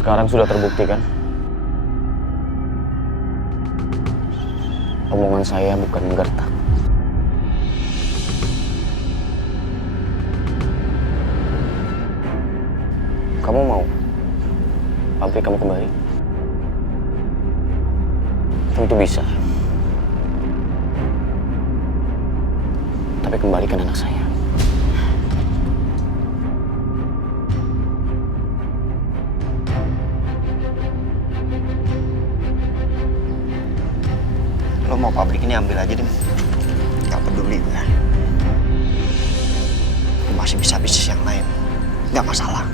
Sekarang sudah terbukti kan? Omongan saya bukan menggertak. Kamu mau pabrik kamu kembali? Tentu bisa. Tapi kembalikan anak saya. Lo mau pabrik ini ambil aja deh. Gak peduli gue. Lo masih bisa bisnis yang lain. Gak masalah.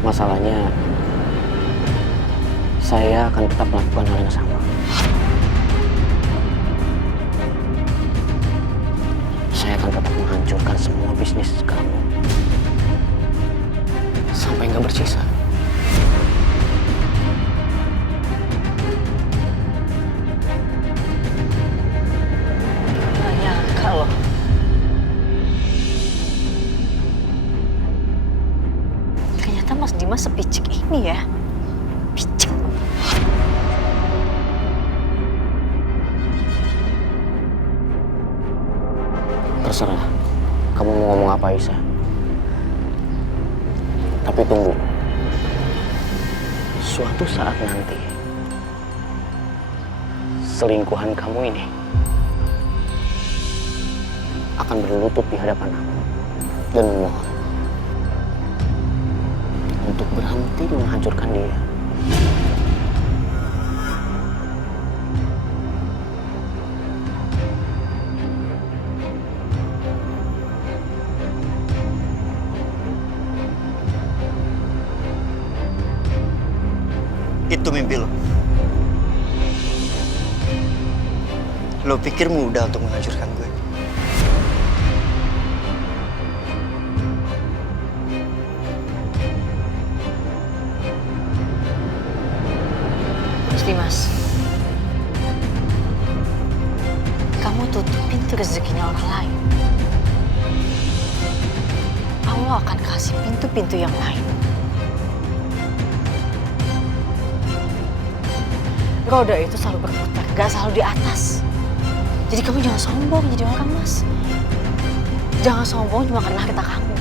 Masalahnya, saya akan tetap melakukan hal yang sama. Saya akan tetap menghancurkan semua bisnis kamu. Sampai nggak bersisa. Nggak nyangka loh. Ternyata Mas Dimas sepicik ini ya. Picik. Terserah, kamu mau ngomong apa, Aisyah. Tapi tunggu, suatu saat nanti, selingkuhan kamu ini akan berlutut di hadapan aku dan memohon untuk berhenti menghancurkan dia. Itu mimpi lo. Lo pikir mudah untuk menghancurkan gue? Mas Dimas, kamu tutup pintu rezekinya orang lain. Allah akan kasih pintu-pintu yang lain. Roda itu selalu berputar, gak selalu di atas. Jadi kamu jangan sombong jadi orang, Mas. Jangan sombong cuma karena kita kamu.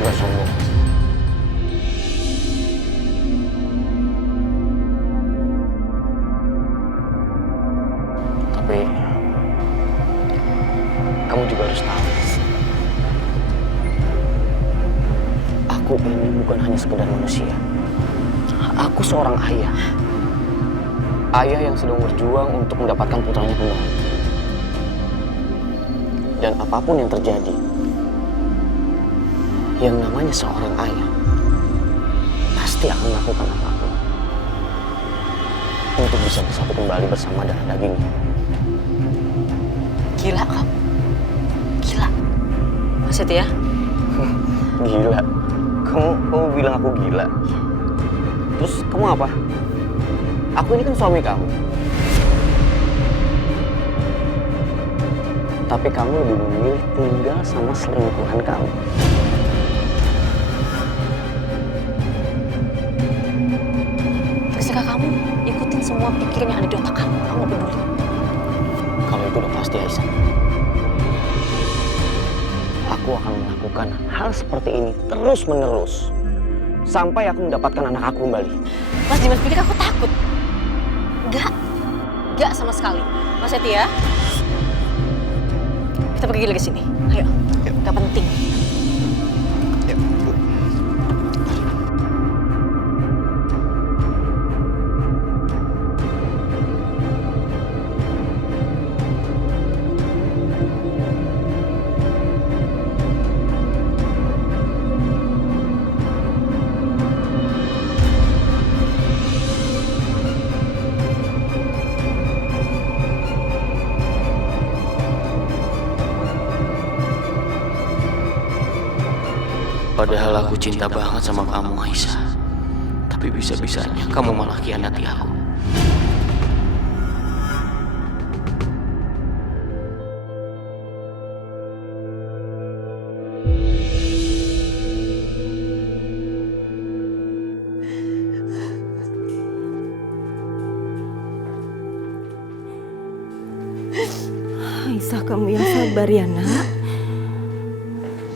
Gak sombong. Tapi kamu juga harus tahu, aku ini bukan hanya sekedar manusia. Aku seorang ayah. Ayah yang sedang berjuang untuk mendapatkan putranya kembali. Dan apapun yang terjadi, yang namanya seorang ayah pasti akan melakukan apapun untuk bisa bersatu kembali bersama darah dagingnya. Gila kamu. Gila. Mas Setia? Gila? Kamu bilang aku gila? Terus kamu apa? Aku ini kan suami kamu. Tapi kamu lebih memilih tinggal sama selingkuhan kamu. Terserah kamu, ikutin semua pikiran yang ada di otak kamu. Kamu gak peduli. Kalau itu udah pasti, Aisyah. Aku akan melakukan hal seperti ini terus-menerus. Sampai aku mendapatkan anak aku kembali. Mas Dimas pikir aku takut? Gak sama sekali. Mas Setia, kita pergi dari sini. Ayo, gak penting. Ya, Bu. Padahal aku cinta banget sama kamu, Aisyah. Tapi bisa-bisanya kamu malah khianati aku. sabar ya nak.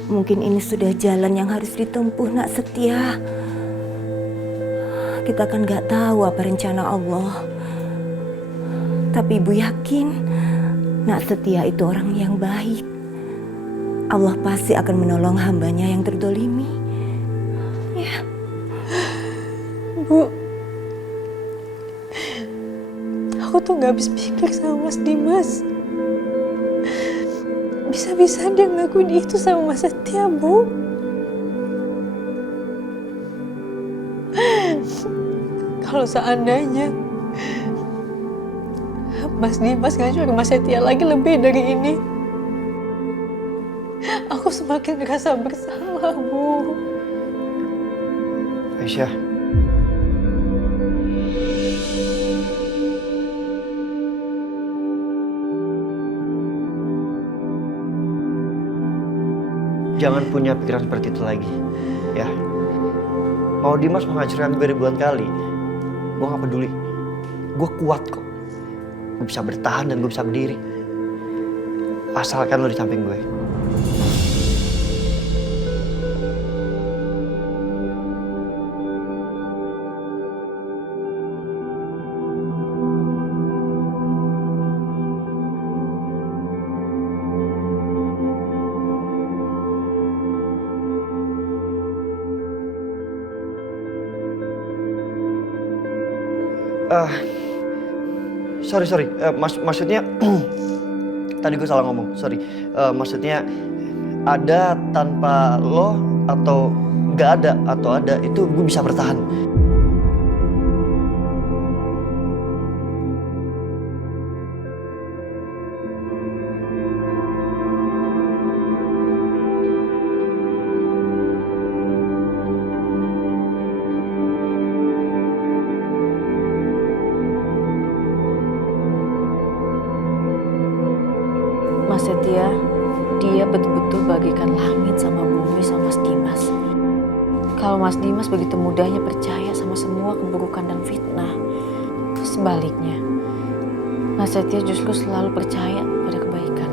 Mungkin ini sudah jalan yang harus ditempuh nak Setia. Kita kan gak tahu apa rencana Allah. Tapi ibu yakin nak Setia itu orang yang baik. Allah pasti akan menolong hambanya yang terdolimi. Ya. Bu, aku tuh gak habis pikir sama Mas Dimas. Bisa-bisa dia ngelakuin itu sama Mas Setia, Bu. Kalau seandainya Mas Dimas ngancur Mas Setia lagi lebih dari ini, aku semakin ngerasa bersalah, Bu. Aisyah. Jangan punya pikiran seperti itu lagi, ya. Mau Dimas menghancurkan gue ribuan kali, gue gak peduli. Gue kuat kok. Gue bisa bertahan dan gue bisa berdiri. Asalkan lo di samping gue. Sorry. Maksudnya tadi gue salah ngomong. Sorry. Maksudnya ada tanpa lo atau nggak ada atau ada itu gue bisa bertahan. Mas Setia, dia betul-betul bagaikan langit sama bumi sama Mas Dimas. Kalau Mas Dimas begitu mudahnya percaya sama semua keburukan dan fitnah. Sebaliknya, Mas Setia justru selalu percaya pada kebaikan.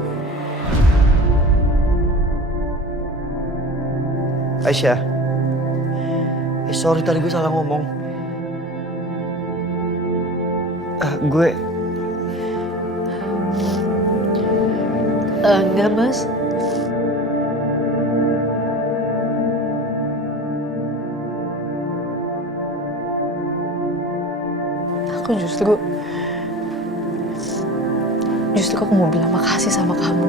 Aisyah, sorry tadi gue salah ngomong. Enggak, Mas. Aku justru aku mau bilang makasih sama kamu.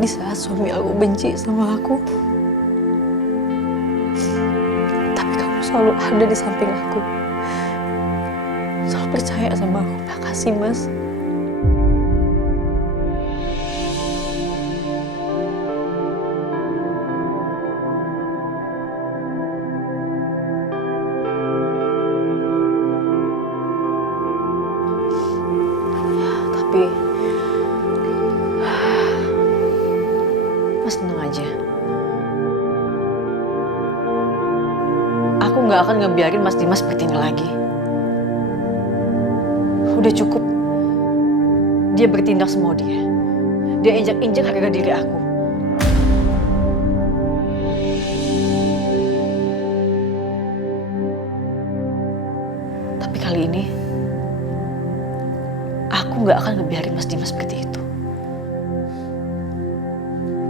Di saat suami aku benci sama aku, tapi kamu selalu ada di samping aku. Selalu percaya sama aku. Makasih, Mas. Tapi Mas tenang aja. Aku gak akan ngebiarin Mas Dimas seperti ini lagi. Udah cukup. Dia bertindak semau dia. Dia injak-injak harga diri aku. Tapi kali ini aku gak akan ngebiarin Mas Dimas seperti itu.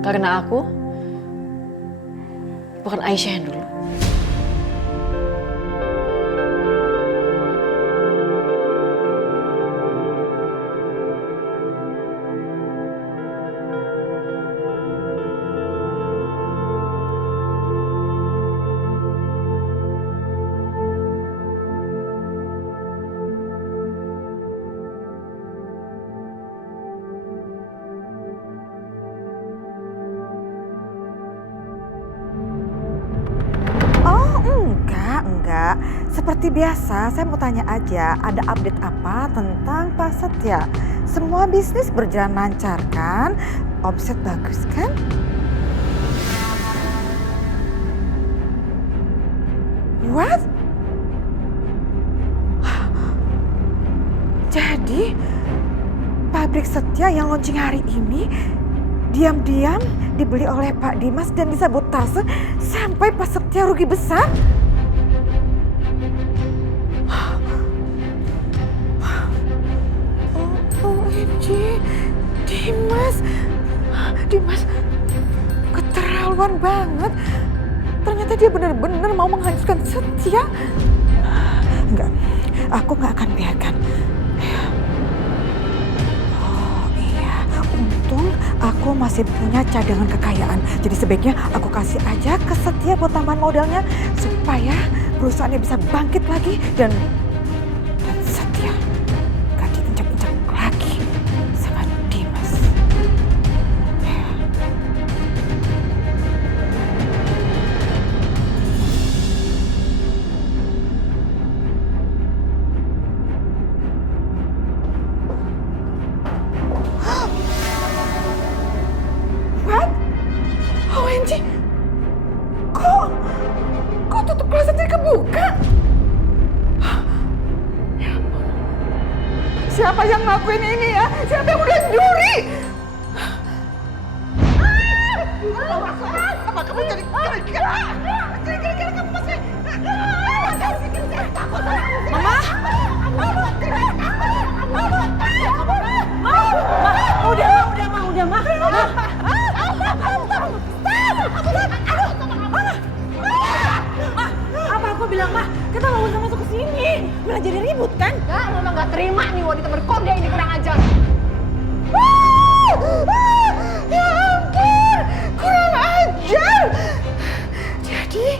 Karena aku bukan Aisyah yang dulu. Enggak. Seperti biasa, saya mau tanya aja, ada update apa tentang Pak Setia? Semua bisnis berjalan lancar kan? Omset bagus kan? What? Jadi, Pak pabrik Setia yang launching hari ini diam-diam dibeli oleh Pak Dimas dan disabotase sampai Pak Setia rugi besar? OMG, Dimas, keterlaluan banget. Ternyata dia benar-benar mau menghancurkan Setia. Enggak, aku nggak akan biarkan. Oh iya, untung aku masih punya cadangan kekayaan. Jadi sebaiknya aku kasih aja ke Setia buat tambahan modalnya supaya perusahaannya bisa bangkit lagi dan Setia gak diinjak-injak lagi sama Dimas. What? OMG, kok tutup kelas Setia kebuka? Ya ampun. Siapa yang ngelakuin ini ya? Siapa yang udah nyuri? Apa kamu jadi gara-gara kamu masih? Bikin saya takut. Mama! Udah, Ma. Apa aku bilang, Ma? Kita mau masuk ke sini. Malah jadi ribut kan? Enggak, Mama nggak terima nih wanita berkode ini kurang ajar. Ya ampun, kurang ajar. Jadi,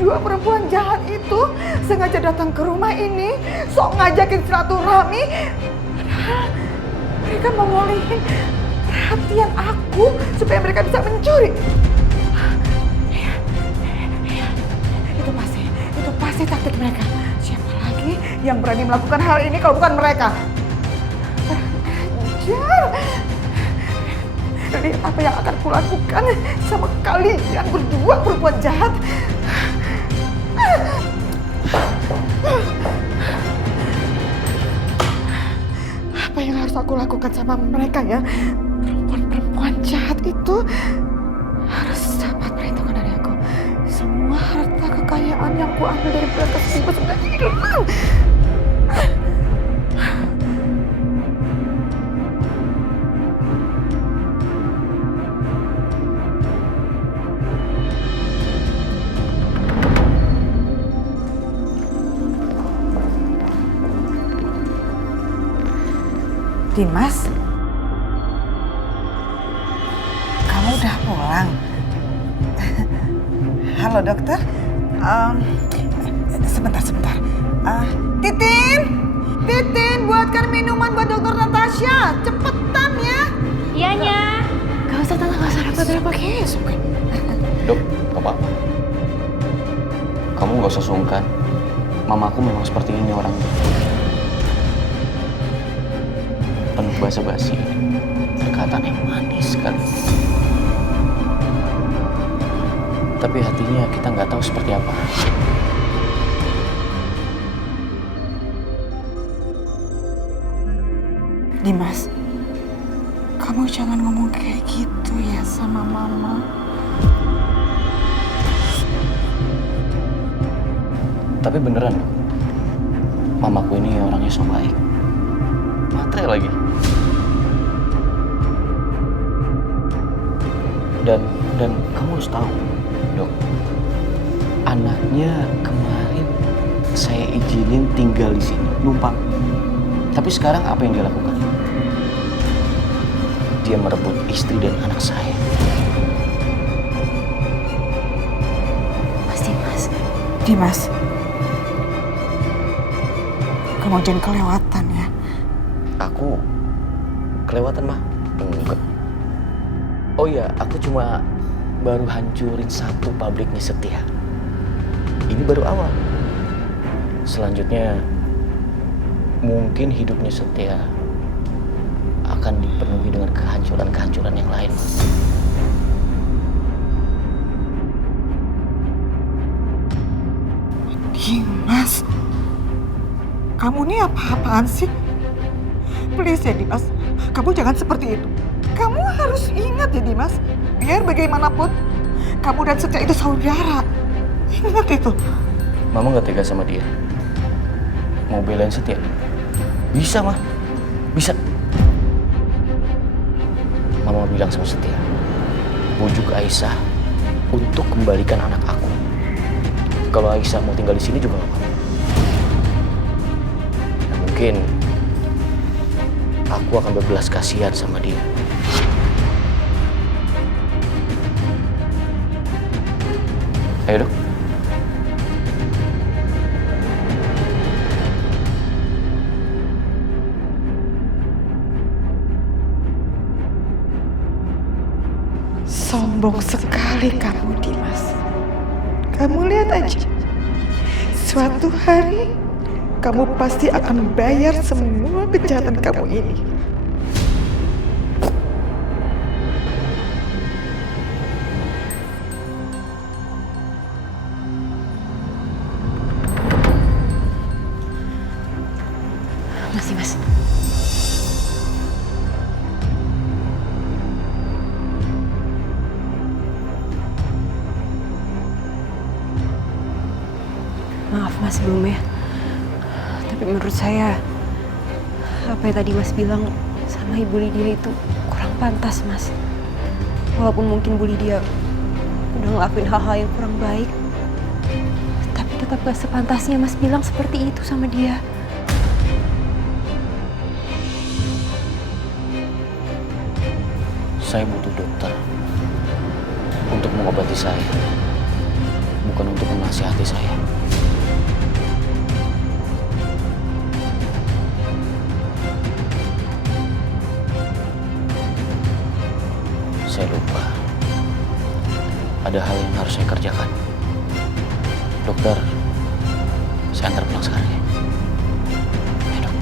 dua perempuan jahat itu sengaja datang ke rumah ini, sok ngajakin silaturahmi. Padahal mereka mau ngalihin perhatian aku supaya mereka bisa mencuri. Itu pasti taktik mereka. Siapa lagi yang berani melakukan hal ini kalau bukan mereka? Ajar. Lihat apa yang akan kulakukan sama kalian berdua perempuan jahat. Apa yang harus aku lakukan sama mereka ya? Perempuan jahat itu harus dapat perhitungan dari aku. Semua harta kekayaan yang kuambil dari mereka semua sudah hilang. Dimas, kamu udah pulang? Halo dokter, sebentar. Titin, buatkan minuman buat dokter Natasha, cepetan ya. Iyanya. Gak usah repot-repot. Oke. Dok, gak apa-apa. Kamu gak usah sungkan. Mamaku memang seperti ini orangnya. Penuh basa-basi, perkataan yang manis sekali. Tapi hatinya kita nggak tahu seperti apa. Dimas, kamu jangan ngomong kayak gitu ya sama mama. Tapi beneran, mamaku ini orangnya so baik. Matre lagi. Dan kamu harus tahu, Dok. Anaknya kemarin saya izinin tinggal di sini, numpang. Tapi sekarang apa yang dia lakukan? Dia merebut istri dan anak saya. Dimas, kamu jangan kelewatan ya. Aku kelewatan, mah? Enggak. Oh iya, aku cuma baru hancurin satu pabriknya Setia. Ini baru awal. Selanjutnya mungkin hidupnya Setia akan dipenuhi dengan kehancuran-kehancuran yang lain. Dimas, kamu ini apa-apaan sih? Please ya Dimas, kamu jangan seperti itu. Kamu harus ingat ya Dimas, biar bagaimanapun kamu dan Setia itu saudara. Ingat itu. Mama nggak tega sama dia. Mau belain Setia? Bisa, mah. Bisa. Mama bilang sama Setia, bujuk Aisyah untuk kembalikan anak aku. Kalau Aisyah mau tinggal di sini juga nggak apa-apa. Nah, mungkin aku akan berbelas kasihan sama dia. Ayo dok. Sombong sekali kamu Dimas. Kamu lihat aja. Suatu hari kamu pasti akan bayar semua kejahatan kamu ini. Mas. Maaf Mas sebelumnya. Tapi menurut saya apa yang tadi Mas bilang sama Ibu Lydia itu kurang pantas Mas. Walaupun mungkin Bu Lydia udah ngelakuin hal-hal yang kurang baik, tapi tetap gak sepantasnya Mas bilang seperti itu sama dia. Saya butuh dokter untuk mengobati saya, bukan untuk menasihati saya. Saya lupa. Ada hal yang harus saya kerjakan. Dokter, saya antar pulang sekarang ya. Ayo dok.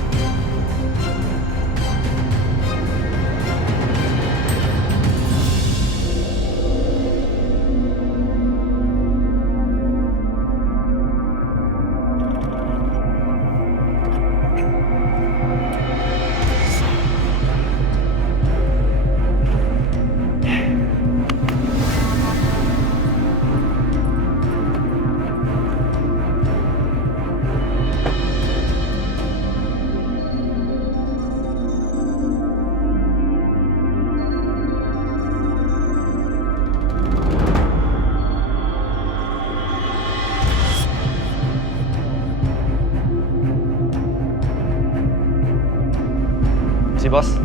Si bos.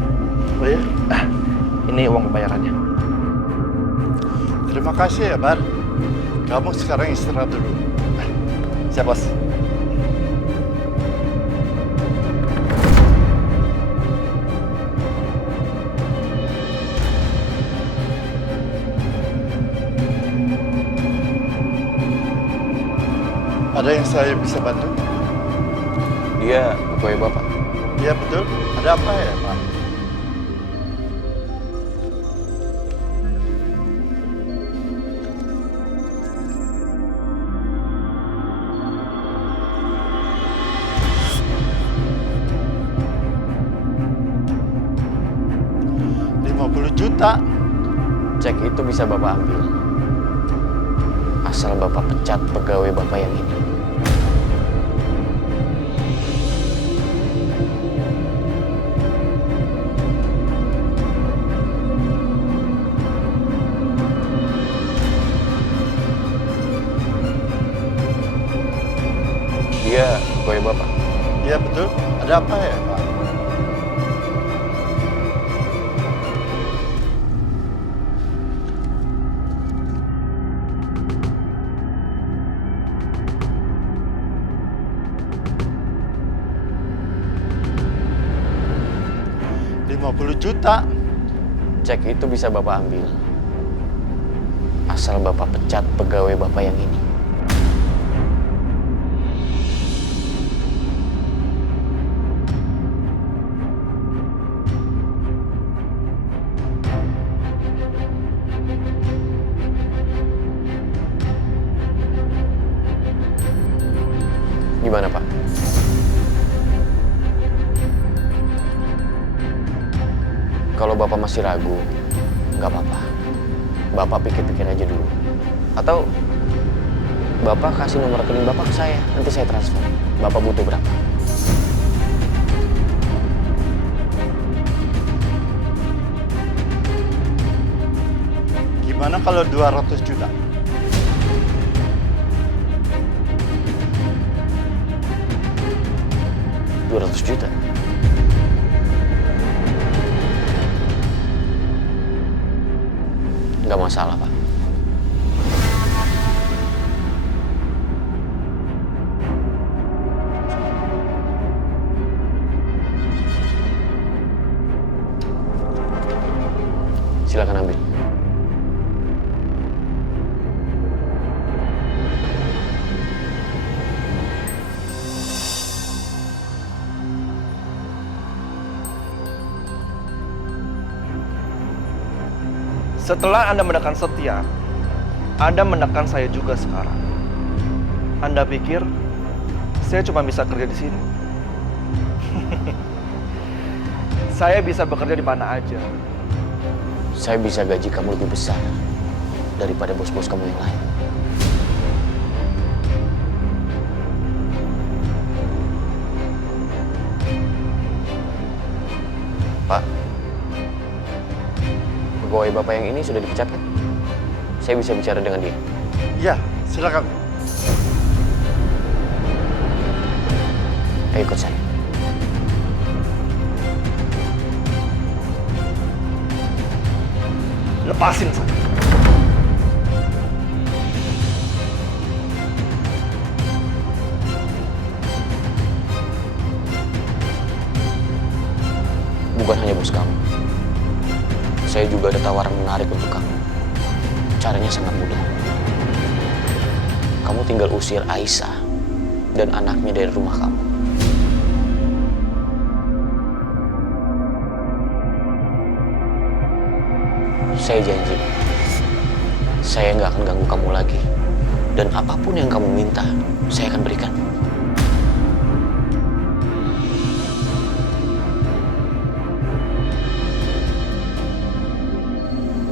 Oh ya? Ini uang pembayarannya. Terima kasih ya, Bar. Kamu sekarang istirahat dulu. Siap bos. Ada yang saya bisa bantu? Dia pegawai bapak. Iya betul. Ada apa ya, Pak? Juta. Cek itu bisa bapak ambil. Asal bapak pecat pegawai bapak yang ini. Dia pegawai bapak. Iya betul. Ada apa ya, Pak? Juta. Cek itu bisa bapak ambil. Asal bapak pecat pegawai bapak yang ini. Gimana, Pak? Bapak masih ragu, nggak apa-apa. Bapak pikir-pikir aja dulu. Atau Bapak kasih nomor rekening Bapak ke saya, nanti saya transfer. Bapak butuh berapa? Gimana kalau 200 juta? $200 juta. Nggak masalah, Pak. Silakan ambil. Setelah Anda menekan Setia, Anda menekan saya juga sekarang. Anda pikir saya cuma bisa kerja di sini? Saya bisa bekerja di mana aja. Saya bisa gaji kamu lebih besar daripada bos-bos kamu yang lain. Pak, pegawai Bapak yang ini sudah dipecat kan? Saya bisa bicara dengan dia. Iya, silakan. Ayo ikut saya. Lepasin saya. Bukan hanya bos kamu. Saya juga ada tawaran menarik untuk kamu. Caranya sangat mudah. Kamu tinggal usir Aisyah dan anaknya dari rumah kamu. Saya janji, saya nggak akan ganggu kamu lagi. Dan apapun yang kamu minta, saya akan berikan.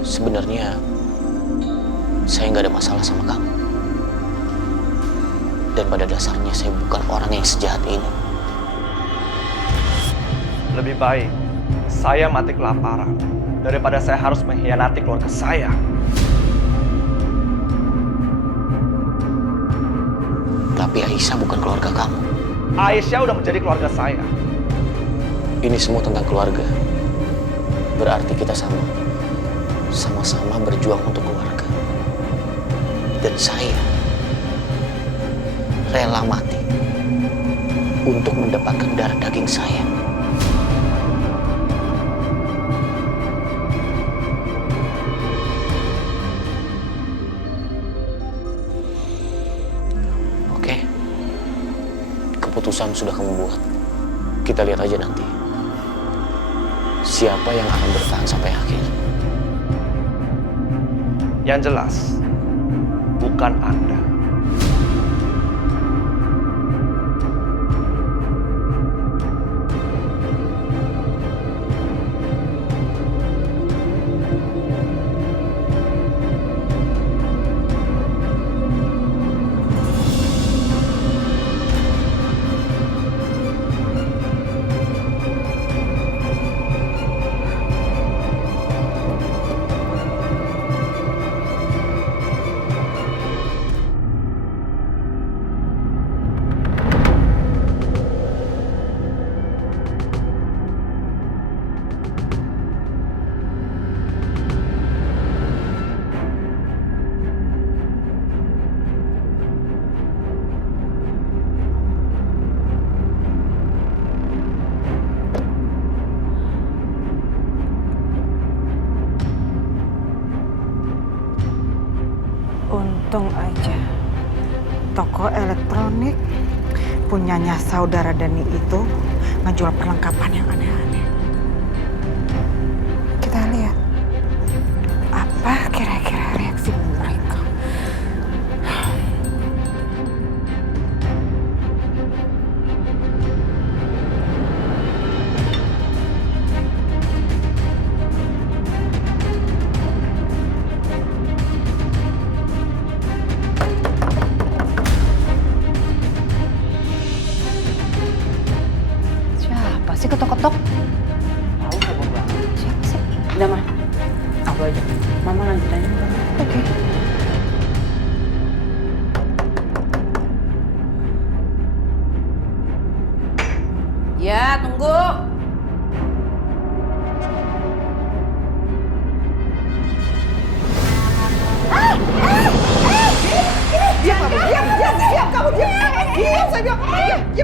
Sebenarnya, saya nggak ada masalah sama kamu. Dan pada dasarnya saya bukan orang yang sejahat ini. Lebih baik saya mati kelaparan daripada saya harus mengkhianati keluarga saya. Tapi Aisyah bukan keluarga kamu. Aisyah udah menjadi keluarga saya. Ini semua tentang keluarga. Berarti kita sama-sama berjuang untuk keluarga. Dan saya rela mati untuk mendapatkan darah daging saya. Oke, keputusan sudah kamu buat. Kita lihat aja nanti siapa yang akan bertahan sampai akhir. Yang jelas, bukan Anda. Untung aja toko elektronik punyanya saudara Dani itu ngejual perlengkapan yang aneh-aneh. Kita lihat apa kira-kira reaksi mereka.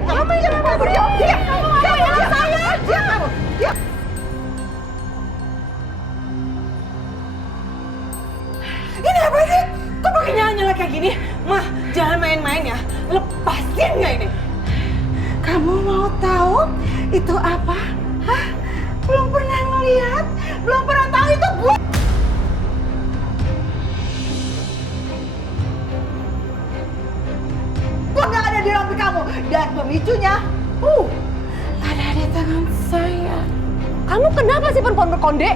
Mama jangan kabur. Diam. Kamu saya. Diam kamu. Diam. Ini apa sih? Kok pakai nyala-nyala kayak gini? Mah, jangan main-main ya. Lepasin nggak ini? Kamu mau tahu itu apa? Hah? Belum pernah ngeliat? Belum pernah tahu itu gue? Gue nggak ada di rambut kamu. Dan pemicunya, ada di tangan saya. Kamu kenapa sih perempuan berkonde?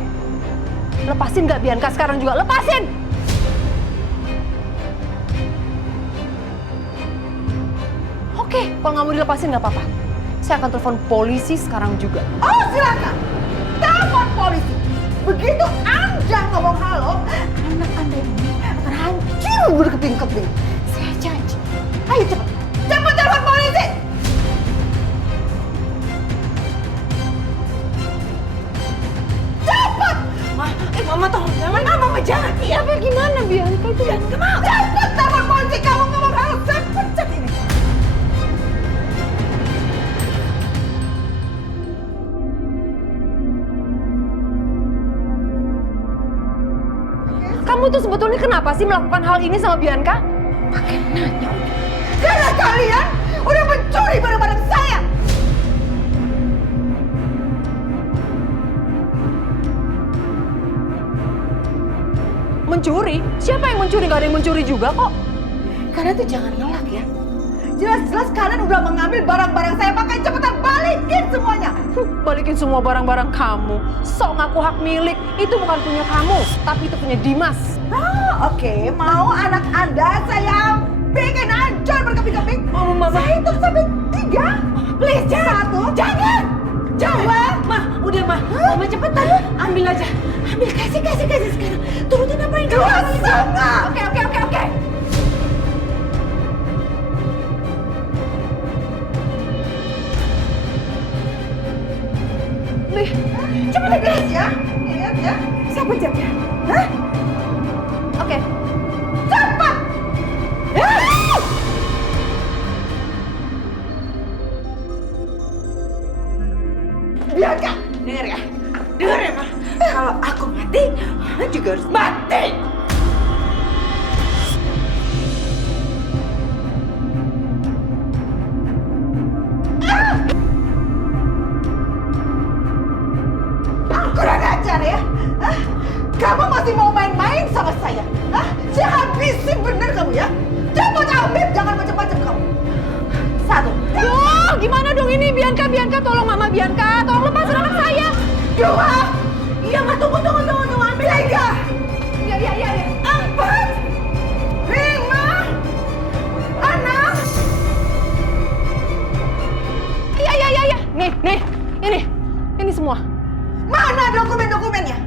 Lepasin nggak Bianca sekarang juga, lepasin! Oke, kalau nggak mau dilepasin nggak apa-apa. Saya akan telepon polisi sekarang juga. Oh silakan, telepon polisi. Begitu Anda ngomong halo, anak Anda ini akan hancur berkeping-keping. Saya janji. Ayo cepat, cepat telepon polisi. Cepat. Mama tolong jangan, Mama jangan. Iya, gimana Bianca itu? Jangan mau. Cepat telepon polisi, kamu ngomong halo, saya pecat ini. Kamu tuh sebetulnya kenapa sih melakukan hal ini sama Bianca? Pakai nanya. Karena kalian udah mencuri barang-barang saya. Mencuri? Siapa yang mencuri? Gak ada yang mencuri juga kok. Kalian tuh jangan ngelak ya. Jelas-jelas kalian udah mengambil barang-barang saya. Makanya cepetan balikin semuanya. Balikin semua barang-barang kamu. Sok ngaku hak milik. Itu bukan punya kamu, tapi itu punya Dimas. Oke. Mau anak Anda saya bikin hancur berkeping-keping. Mama. Saya hitung sampai 3. Please, jangan. 1. Jangan. Jangan. Udah Mama cepetan. Ambil aja. Ambil, kasih sekarang. Turutin apa yang kamu bilang. Oke. Nih, Cepetan guys ya. Lihat ya. Siapa jawabnya? Hah? oke. Cepat. Bianca, dengar ya, Ma. Kalau aku mati, Mama juga harus mati. Kurang ajar ya. Kamu masih mau main-main sama saya? Saya habisin bener kamu ya. Coba ambil, jangan macam-macam kamu. 1. Duh, gimana dong ini Bianca, tolong Mama Bianca, tolong lepasin anak saya. 2. Iya, Ma, tunggu. Ambil 3. Iya. 4. 5. 6. Iya. Nih, ini semua. Mana dokumen-dokumennya?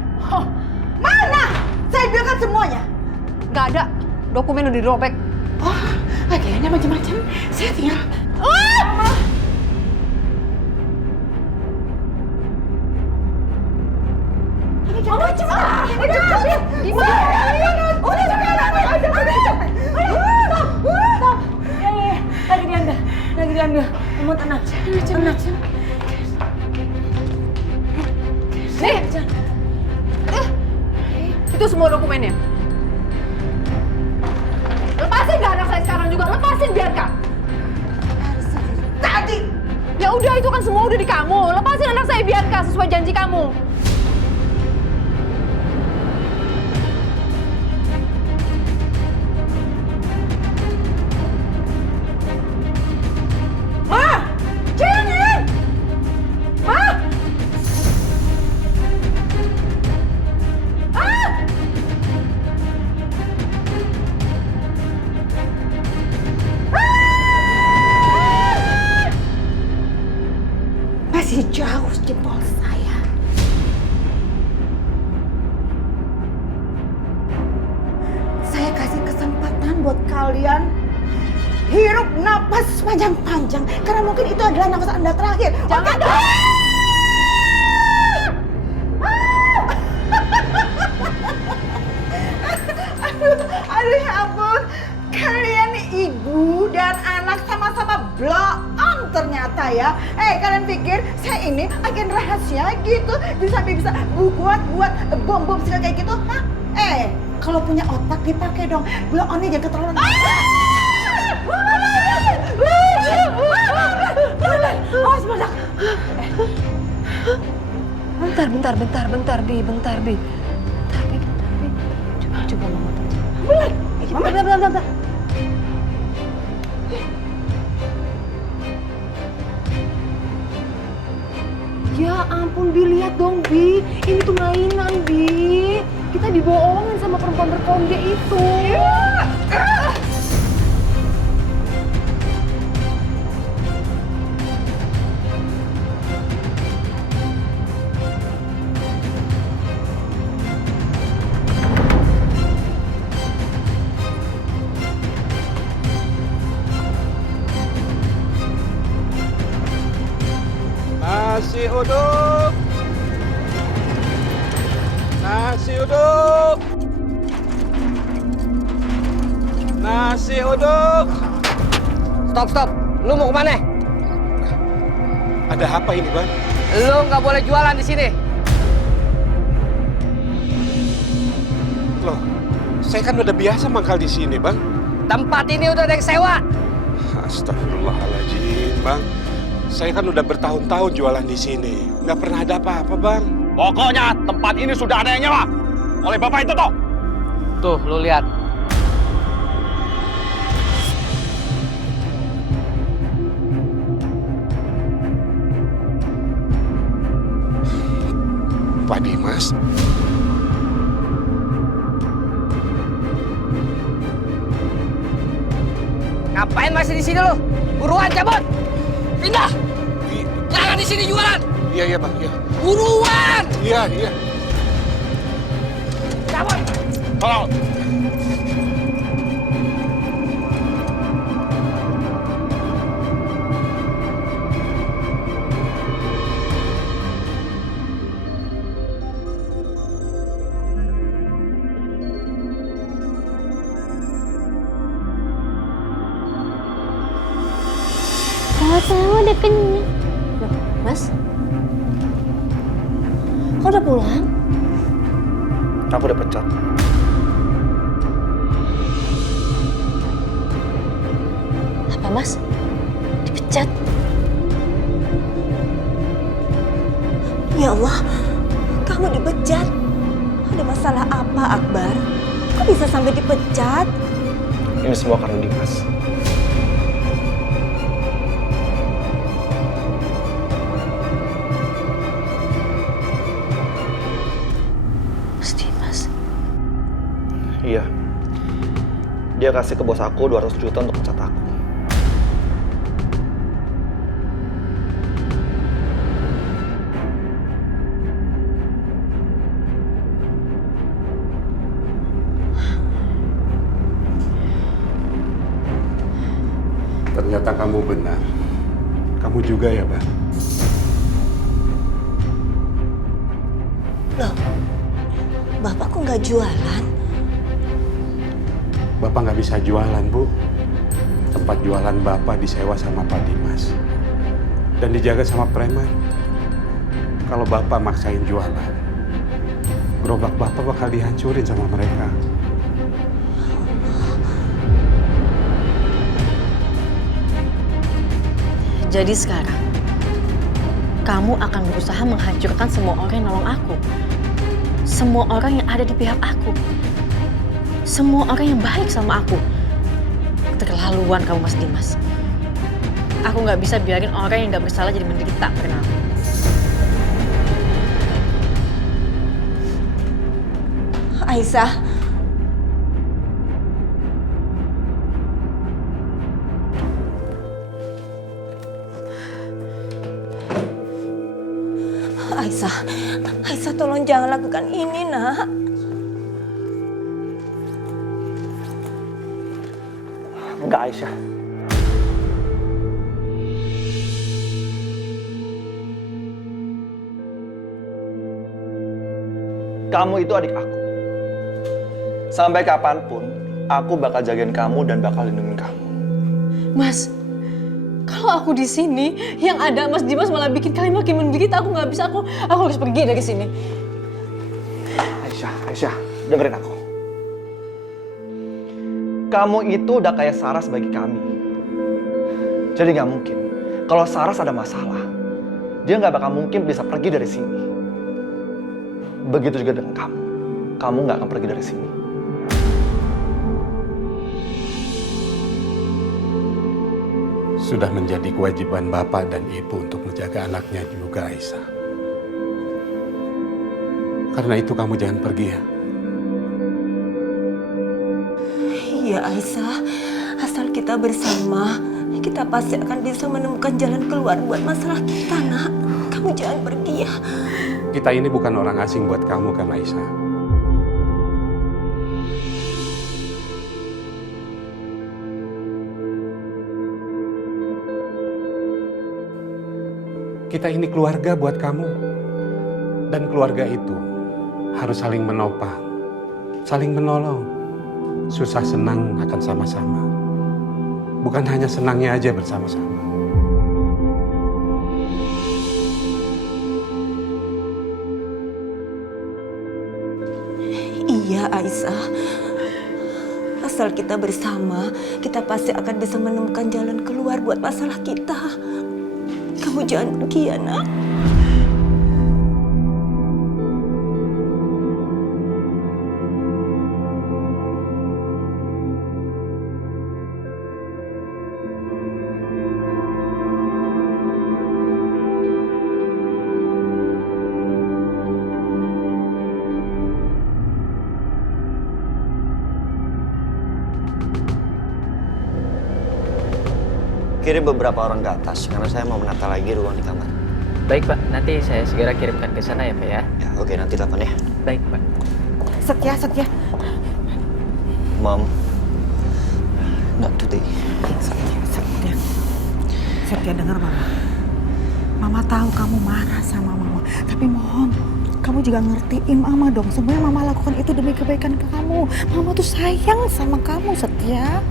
Mana? Saya biarkan semuanya. Gak ada, dokumen udah dirobek. Kayaknya macam-macam. Saya tinggal. Mama cepat. Udah lagi diambil. Kamu tenang. Nih, itu semua dokumennya. Lepasin gak anak saya sekarang juga, lepasin Bianca. Tadi. Ya udah, itu kan semua udah di kamu. Lepasin anak saya Bianca sesuai janji kamu. Jangan. Masih jauh jempol saya. Saya kasih kesempatan buat kalian hirup napas panjang-panjang karena mungkin itu adalah nafas Anda terakhir. Jangan Oke? dong! Aduh ya ampun. Kalian ibu dan anak sama-sama blow on ternyata ya. Kalian pikir saya ini agen rahasia gitu? Jadi sampai bisa buat bom-bom segala kayak gitu? Hah? Kalau punya otak dipakai dong. Blow on-nya jangan keterlaluan. Awas meledak. Bentar, Bi. Bentar, Bi. Coba Mama tenang. Bentar. Ya ampun, Bi, lihat dong, Bi. Ini tuh mainan, Bi. Kita dibohongin sama perempuan berkonde itu. Nasi uduk. Nasi uduk. Nasi uduk. Stop. Lu mau kemana? Ada apa ini, Bang? Lu nggak boleh jualan di sini. Loh, saya kan udah biasa mangkal di sini, Bang. Tempat ini udah ada yang sewa. Astagfirullahaladzim, Bang. Saya kan udah bertahun-tahun jualan di sini. Nggak pernah ada apa-apa, Bang. Pokoknya tempat ini sudah ada yang nyewa oleh bapak itu toh. Tuh, lu lihat. Pak Dimas. Ngapain masih di sini lu? Buruan cabut. Pindah. Jangan di sini jualan. Iya, Bang. Iya. Buruan. Iya. Cabut. Tolong. Sama udah kenyang. Loh, Mas? Kok udah pulang? Aku udah pecat. Apa, Mas? Dipecat? Ya Allah, kamu dipecat. Ada masalah apa, Akbar? Kok bisa sampai dipecat? Ini semua karena Dimas. Iya. Dia kasih ke bos aku 200 juta untuk pecat aku. Ternyata kamu benar. Kamu juga ya, Bang? Loh, Bapak kok nggak jualan? Bapak nggak bisa jualan, Bu. Tempat jualan Bapak disewa sama Pak Dimas. Dan dijaga sama preman. Kalau Bapak maksain jualan, gerobak Bapak bakal dihancurin sama mereka. Jadi sekarang, kamu akan berusaha menghancurkan semua orang yang nolong aku. Semua orang yang ada di pihak aku. Semua orang yang baik sama aku. Keterlaluan kamu, Mas Dimas. Aku nggak bisa biarin orang yang nggak bersalah jadi menderita karena aku. Aisyah. Aisyah tolong jangan lakukan ini, Nak. Enggak, Aisyah. Kamu itu adik aku. Sampai kapanpun, aku bakal jagain kamu dan bakal lindungin kamu. Mas, kalau aku di sini, yang ada Mas Dimas malah bikin kalian makin menderita. Aku nggak bisa, aku harus pergi dari sini. Aisyah, dengerin aku. Kamu itu udah kayak Saras bagi kami. Jadi nggak mungkin. Kalau Saras ada masalah, dia nggak bakal mungkin bisa pergi dari sini. Begitu juga dengan kamu. Kamu nggak akan pergi dari sini. Sudah menjadi kewajiban bapak dan ibu untuk menjaga anaknya juga, Aisyah. Karena itu kamu jangan pergi ya. Iya Aisyah, asal kita bersama, kita pasti akan bisa menemukan jalan keluar buat masalah kita, nak. Kamu jangan pergi ya. Kita ini bukan orang asing buat kamu kan, Aisyah. Kita ini keluarga buat kamu. Dan keluarga itu harus saling menopang, saling menolong. Susah senang akan sama-sama. Bukan hanya senangnya aja bersama-sama. Iya Aisyah, asal kita bersama, kita pasti akan bisa menemukan jalan keluar buat masalah kita. Kamu jangan pergi ya, nak. Kirim beberapa orang ke atas, karena saya mau menata lagi ruang di kamar. Baik Pak, nanti saya segera kirimkan ke sana ya Pak ya. Ya, oke, nanti telepon ya. Baik Pak. Setia. Mom, not today. Setia dengar Mama. Mama tahu kamu marah sama Mama, tapi mohon kamu juga ngertiin Mama dong. Sebenarnya Mama lakukan itu demi kebaikan kamu. Mama tuh sayang sama kamu, Setia.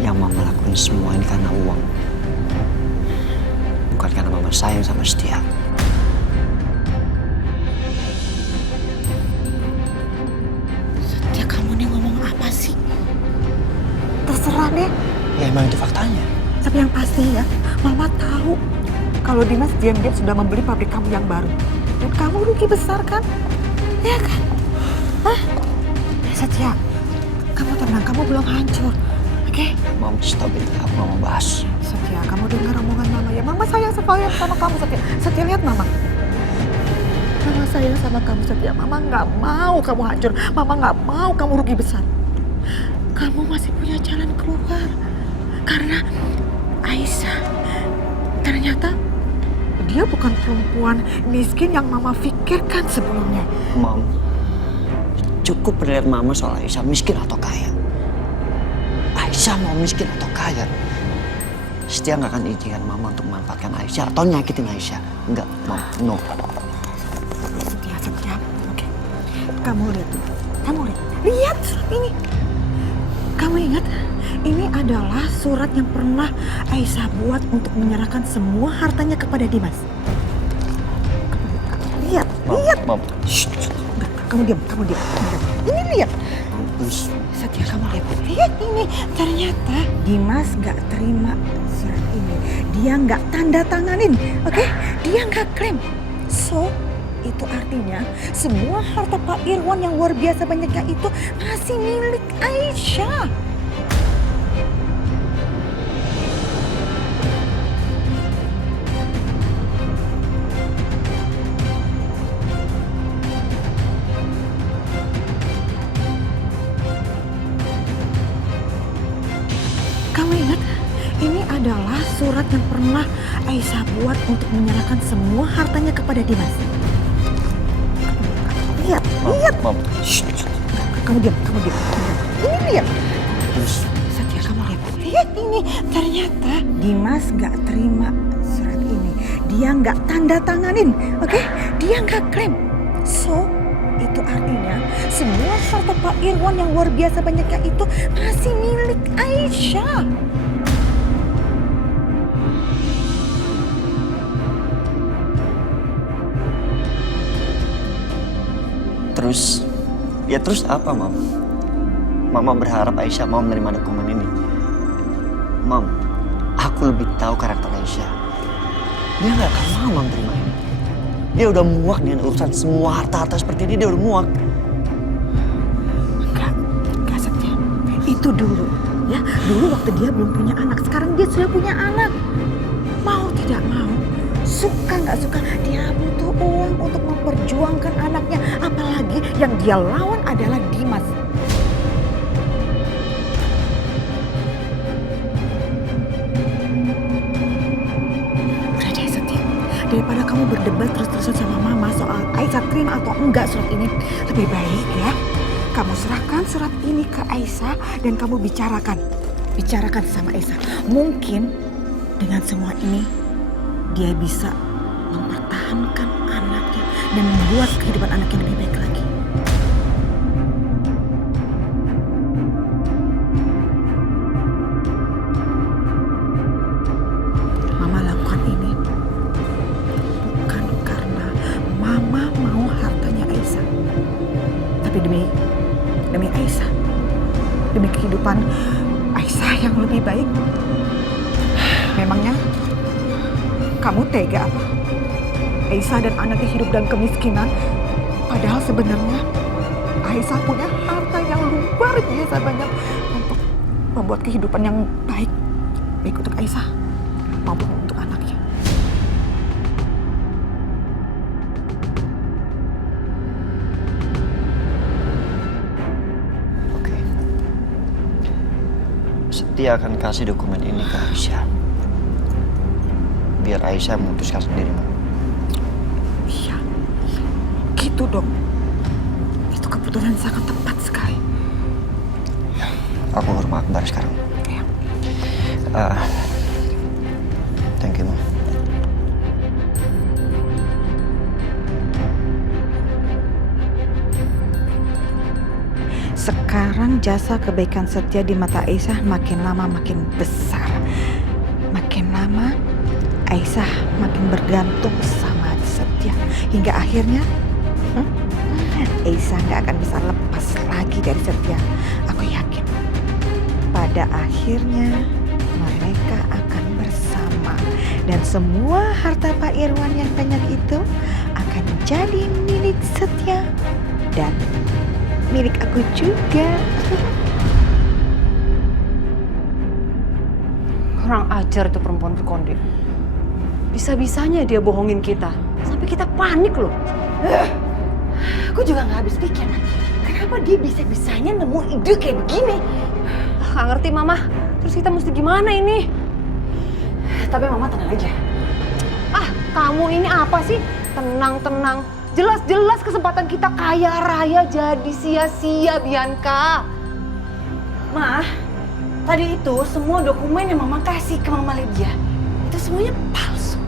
Yang Mama lakukan semua ini karena uang. Bukan karena Mama sayang sama Setia. Setia, kamu nih ngomong apa sih? Terserah deh. Ya emang itu faktanya. Tapi yang pasti ya, Mama tahu kalau Dimas diam-diam sudah membeli pabrik kamu yang baru. Dan kamu rugi besar kan? Ya kan? Hah? Setia, kamu tenang, kamu belum hancur. Oke? Mom, stop it. Aku gak mau bahas. Setia, kamu dengar omongan Mama ya. Mama sayang sekali sama kamu, Setia. Setia, lihat Mama. Mama sayang sama kamu, Setia. Mama nggak mau kamu hancur. Mama nggak mau kamu rugi besar. Kamu masih punya jalan keluar. Karena Aisyah ternyata dia bukan perempuan miskin yang Mama pikirkan sebelumnya. Mom, cukup penilaian Mama soal Aisyah miskin atau kaya. Aisyah mau miskin atau kaya, Setia nggak akan izinkan Mama untuk memanfaatkan Aisyah atau nyakitin Aisyah. Enggak, Mom, no. Setia, oke. Kamu lihat, lihat surat ini. Kamu ingat, ini adalah surat yang pernah Aisyah buat untuk menyerahkan semua hartanya kepada Dimas. Lihat, Mom. Shh. Kamu diam. Ini lihat. Setia, kamu lihat ini. Ternyata Dimas nggak terima surat ini. Dia nggak tanda tanganin, oke? Dia nggak klaim. So, itu artinya semua harta Pak Irwan yang luar biasa banyaknya itu masih milik Aisyah. Kamu ingat, ini adalah surat yang pernah Aisyah buat untuk menyerahkan semua hartanya kepada Dimas. Lihat. Mom. Shh. Kamu diam. Ini lihat. Setia, kamu lihat ini. Ternyata Dimas nggak terima surat ini. Dia nggak tanda tanganin, oke? Dia nggak klaim. So, itu artinya semua harta Pak Irwan yang luar biasa banyaknya itu masih milik Aisyah. Terus apa, Mam? Mama berharap Aisyah mau menerima dokumen ini. Mam, aku lebih tahu karakter Aisyah. Dia nggak akan mau Mam terima ini. Dia udah muak dengan urusan semua harta-harta seperti ini, dia udah muak. Enggak Setia. Itu dulu, ya. Dulu waktu dia belum punya anak, sekarang dia sudah punya anak. Mau tidak mau, suka nggak suka, dia butuh uang untuk memperjuangkan anaknya. Apalagi yang dia lawan adalah Dimas. Udah deh Setia, daripada kamu berdebat terus-terusan sama Mama soal Aisyah terima atau enggak surat ini, lebih baik ya kamu serahkan surat ini ke Aisyah dan kamu bicarakan sama Aisyah. Mungkin dengan semua ini dia bisa mempertahankan anaknya dan membuat kehidupan anaknya lebih baik lagi. Mama lakukan ini bukan karena Mama mau hartanya Aisyah, tapi demi Aisyah, demi kehidupan Aisyah yang lebih baik. Memangnya kamu tega apa? Aisyah dan anaknya hidup dalam kemiskinan, padahal sebenarnya Aisyah punya harta yang luar biasa banyak untuk membuat kehidupan yang baik untuk Aisyah maupun untuk anaknya. Oke. Setia akan kasih dokumen ini ke Aisyah. Biar Aisyah memutuskan sendiri, Mam. Iya, gitu dong. Itu keputusan sangat tepat sekali. Aku ke rumah Akbar sekarang. Ya. Thank you, Mam. Sekarang jasa kebaikan Setia di mata Aisyah makin lama makin besar. Makin lama Aisyah makin bergantung sama Setia. Hingga akhirnya Aisyah gak akan bisa lepas lagi dari Setia. Aku yakin pada akhirnya mereka akan bersama. Dan semua harta Pak Irwan yang banyak itu akan jadi milik Setia. Dan milik aku juga. Kurang ajar itu perempuan berkonde. Bisa-bisanya dia bohongin kita. Sampai kita panik loh. Aku juga gak habis pikir. Kenapa dia bisa-bisanya nemu ide kayak begini? Gak ngerti Mama. Terus kita mesti gimana ini? Tapi Mama tenang aja. Kamu ini apa sih? Tenang. Jelas-jelas kesempatan kita kaya raya jadi sia-sia, Bianca. Ma, tadi itu semua dokumen yang Mama kasih ke Mama Lydia, itu semuanya palsu.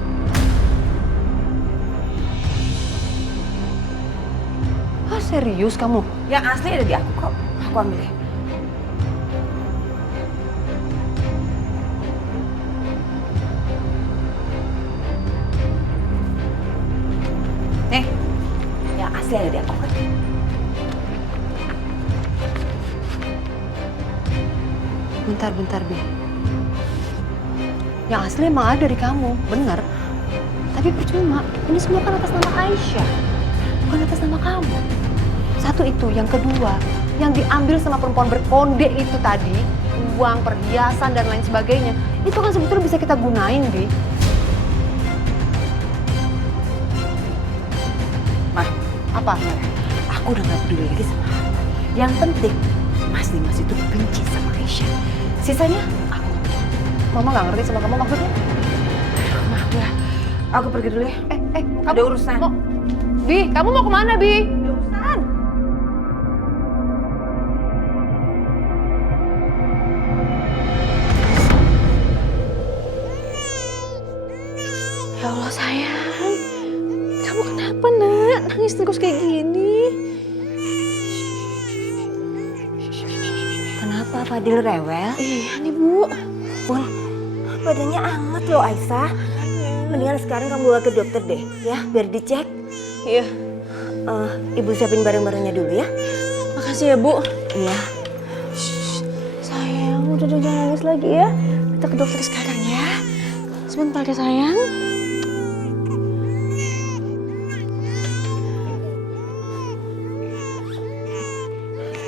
Serius kamu? Yang asli ada di aku kok. Aku ambil ya. Nih, yang asli ada di aku kan. Bentar, Bi. Yang asli emang ada di kamu, bener. Tapi percuma, ini semua kan atas nama Aisyah, bukan atas nama kamu. Satu itu, yang kedua, yang diambil sama perempuan berkonde itu tadi, uang, perhiasan, dan lain sebagainya, itu kan sebetulnya bisa kita gunain, Bi. Ma, Apa? aku udah gak peduli lagi sama Mama. Yang penting, Mas Dimas itu benci sama Aisyah. Sisanya, aku. Mama gak ngerti sama kamu maksudnya? Maaf ya, aku pergi dulu ya. Ada urusan. Bi, kamu mau kemana, Bi? Ada urusan. Ya Allah sayang, kamu kenapa nak? Nangis terus kayak gini. Kenapa Fadil rewel? Iya nih Bu. Pun, badannya hangat loh Aisyah. Mendingan sekarang kamu bawa ke dokter deh, ya, biar dicek. Iya. Ibu siapin barang-barangnya dulu ya. Makasih ya, Bu. Iya. Sayang, udah jangan nangis lagi ya. Kita ke dokter sekarang ya. Sebentar ya, sayang.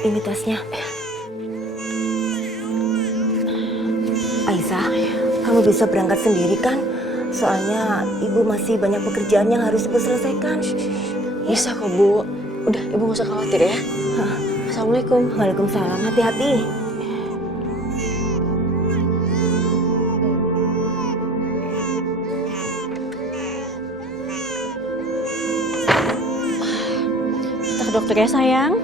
Ini tasnya. Aisyah, kamu bisa berangkat sendiri kan? Soalnya ibu masih banyak pekerjaan yang harus ibu selesaikan. Bisa kok, Bu. Udah, Ibu gak usah khawatir ya. Assalamualaikum. Waalaikumsalam, hati-hati. Kita ke dokter ya, sayang.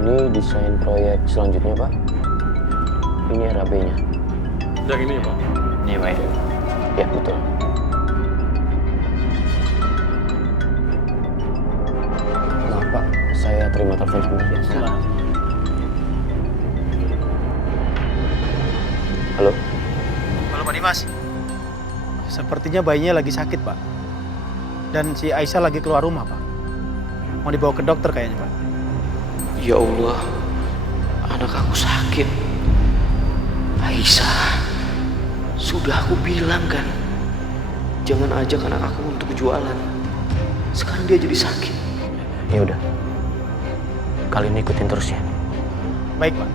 Ini desain proyek selanjutnya, Pak. Ini RAB-nya. Yang ini ya, Pak? Iya, Pak. Ya, betul. Maaf, Pak. Saya terima telepon sebentar ya. Halo? Halo Pak Dimas. Sepertinya bayinya lagi sakit, Pak. Dan si Aisyah lagi keluar rumah, Pak. Mau dibawa ke dokter kayaknya, Pak. Ya Allah, anak aku sakit. Aisyah, sudah aku bilang kan, jangan ajak anak aku untuk jualan. Sekarang dia jadi sakit. Ya udah, kali ini ikutin terus ya. Baik, Pak.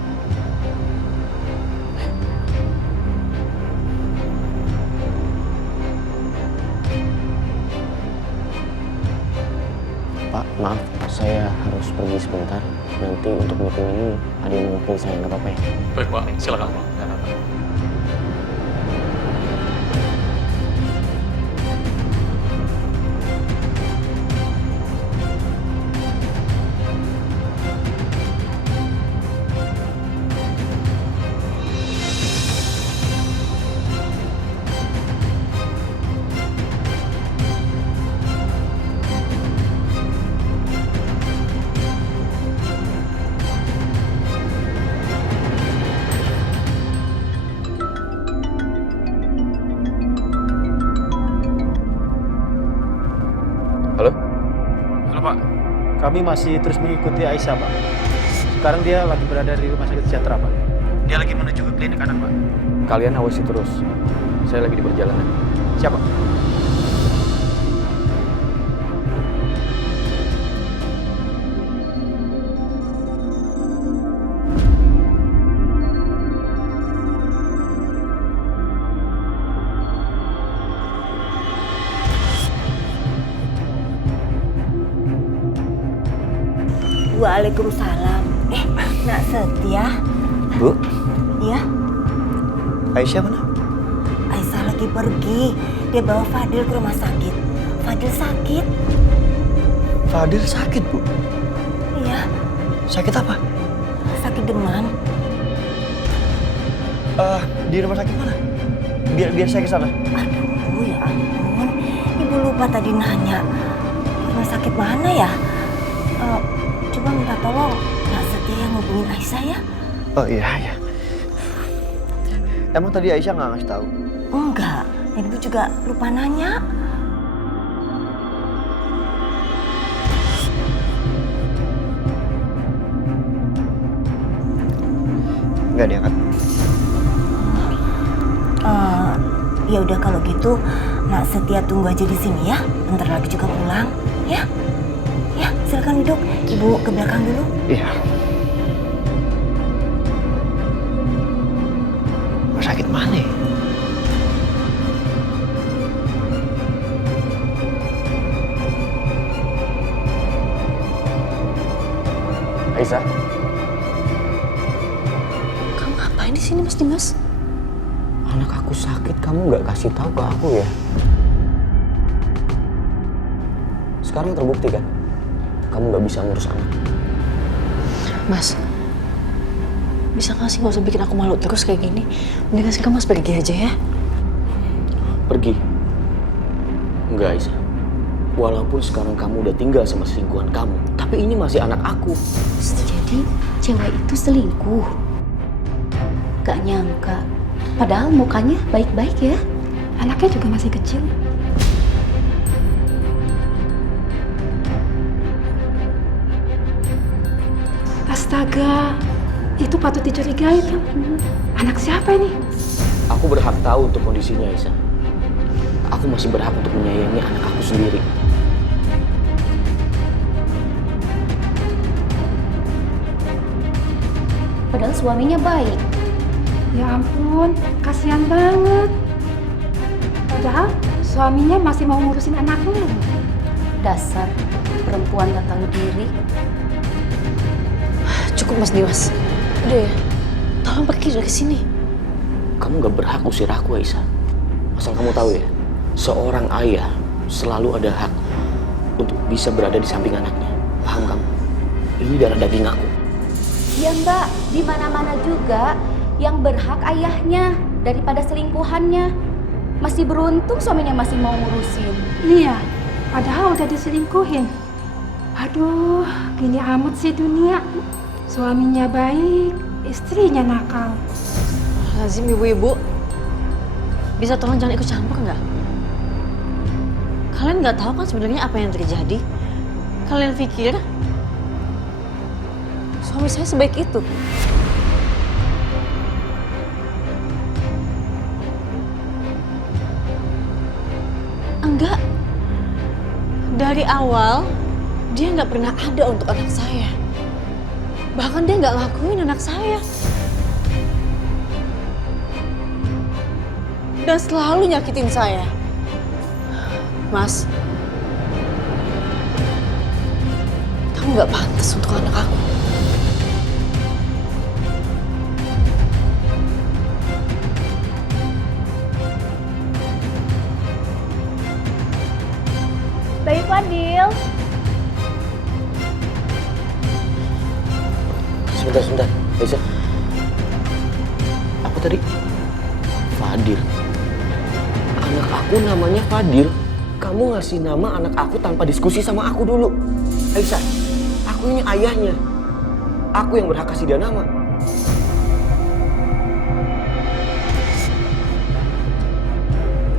Pak, maaf, saya harus pergi sebentar. Nanti untuk meeting ini ada yang mewakili saya, nggak apa-apa ya? Baik, Pak. Silakan, Pak. Halo? Halo, Pak. Kami masih terus mengikuti Aisyah, Pak. Sekarang dia lagi berada di Rumah Sakit Sejahtera, Pak. Dia lagi menuju ke klinik kanan, Pak. Kalian awasi terus. Saya lagi di perjalanan. Siapa? Waalaikumsalam. Nak Setia. Bu, Iya, Aisyah mana? Aisyah lagi pergi. Dia bawa Fadil ke rumah sakit. Fadil sakit. Fadil sakit, Bu. Iya, Sakit apa? sakit demam. Di rumah sakit mana? Biar saya ke sana. Aduh, ya ampun. Ibu lupa tadi nanya. Rumah sakit mana ya? Coba minta tolong Nak Setia yang hubungin Aisyah ya. Oh iya. Emang tadi Aisyah nggak ngasih tahu? Enggak, Ibu juga lupa nanya. nggak diangkat. Ya udah kalau gitu, Nak Setia tunggu aja di sini ya. Bentar lagi juga pulang, ya. Ya, silakan duduk. Ibu ke belakang dulu. Iya. Rumah sakit mana ya? Aisyah, Kamu ngapain di sini, Mas Dimas? anak aku sakit, kamu nggak kasih tahu ke aku ya? Sekarang terbukti kan, kamu nggak bisa ngurus anak. Mas, bisa nggak sih nggak usah bikin aku malu terus kayak gini? Mendingan sekarang Mas pergi aja ya. Pergi? Enggak, Aisyah. Walaupun sekarang kamu udah tinggal sama selingkuhan kamu, tapi ini masih anak aku. Jadi cewek itu selingkuh. Gak nyangka. Padahal mukanya baik-baik ya. Anaknya juga masih kecil. Astaga, itu patut dicurigai kan? Anak siapa ini? Aku berhak tahu untuk kondisinya, Aisyah. Aku masih berhak untuk menyayangi anak aku sendiri. Padahal suaminya baik. Ya ampun, kasihan banget. Padahal suaminya masih mau ngurusin anaknya. Dasar perempuan gak tahu diri. Cukup Mas Dimas. Udah ya, tolong pergi dari sini. Kamu gak berhak usir aku, Aisyah. Asal kamu tahu ya, seorang ayah selalu ada hak untuk bisa berada di samping anaknya. Paham kamu? Ini darah daging aku. Ya Mbak, di mana-mana juga yang berhak ayahnya daripada selingkuhannya. Masih beruntung suaminya masih mau ngurusin. Iya, padahal udah diselingkuhin. Aduh, gini amat sih dunia. Suaminya baik, istrinya nakal. Lazim ibu-ibu, bisa tolong jangan ikut campur nggak? Kalian nggak tahu kan sebenarnya apa yang terjadi? Kalian pikir suami saya sebaik itu? Enggak. Dari awal, dia nggak pernah ada untuk anak saya. Bahkan dia nggak ngakuin anak saya. Dan selalu nyakitin saya. Mas, kamu nggak pantas untuk anak aku. Bayi Fadil. Sebentar, Aisyah. Apa tadi? Fadil. Anak aku namanya Fadil. Kamu ngasih nama anak aku tanpa diskusi sama aku dulu. Aisyah, aku ini ayahnya. Aku yang berhak kasih dia nama.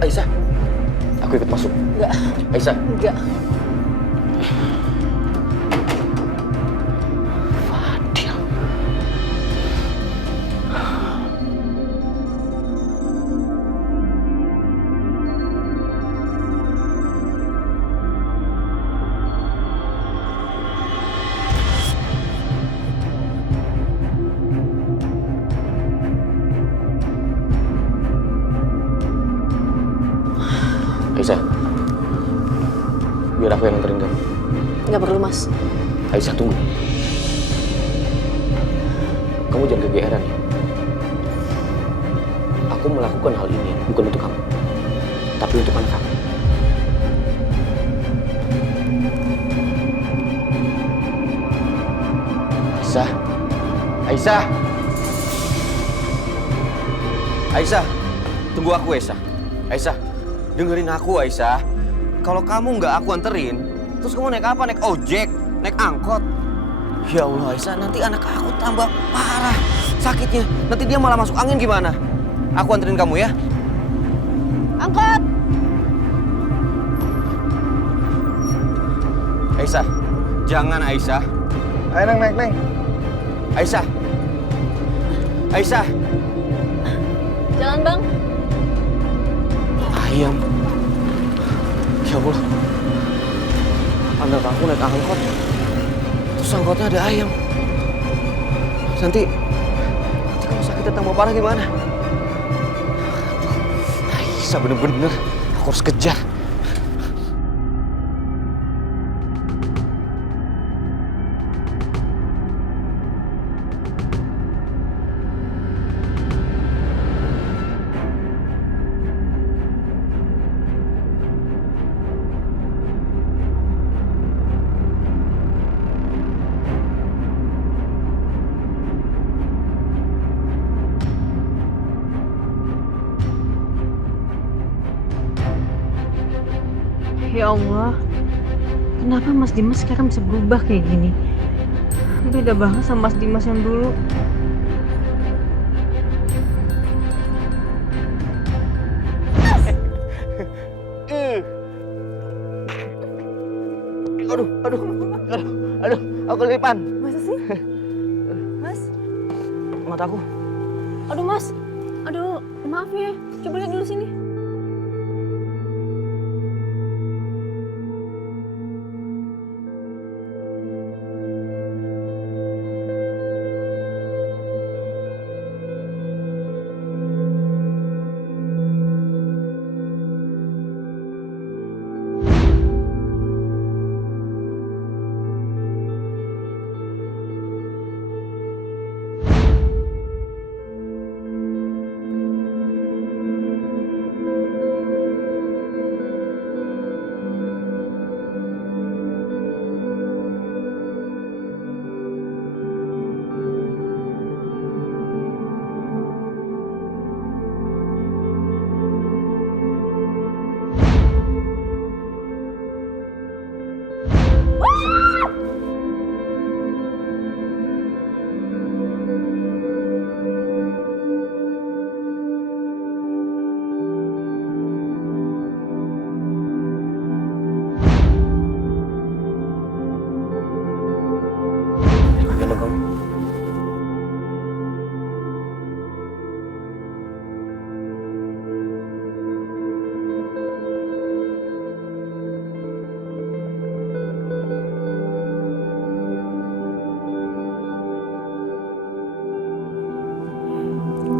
Aisyah, aku ikut masuk. Enggak. Aisyah. Enggak. Fadil. Aisyah, biar aku yang nganterin kamu. Nggak perlu, Mas. Aisyah, tunggu. Kamu jangan kegeeran ya. Aku melakukan hal ini bukan untuk kamu, tapi untuk anak kamu. Aisyah, Aisyah, Aisyah, tunggu aku, Aisyah. Aisyah, dengerin aku, Aisyah. Kalau kamu nggak aku anterin, terus kamu naik apa? Naik ojek? Naik angkot? Ya Allah, Aisyah, nanti anak aku tambah parah sakitnya. Nanti dia malah masuk angin gimana? Aku anterin kamu ya. Angkot! Aisyah, jangan Aisyah. Ayo, Neng, naik, Neng. Aisyah. Aisyah. Jalan bang. Ayam. Ya Allah. Anak aku naik angkot. Terus angkotnya ada ayam. Nanti kalau sakitnya tambah parah gimana? Aisyah bener-bener. Aku harus kejar. Ya Allah, kenapa Mas Dimas sekarang bisa berubah kayak gini? Beda banget sama Mas Dimas yang dulu. Aduh, aku kelipan. Masa sih? Mas? Mataku. Aduh mas. Aduh maaf ya. Coba lihat dulu sini.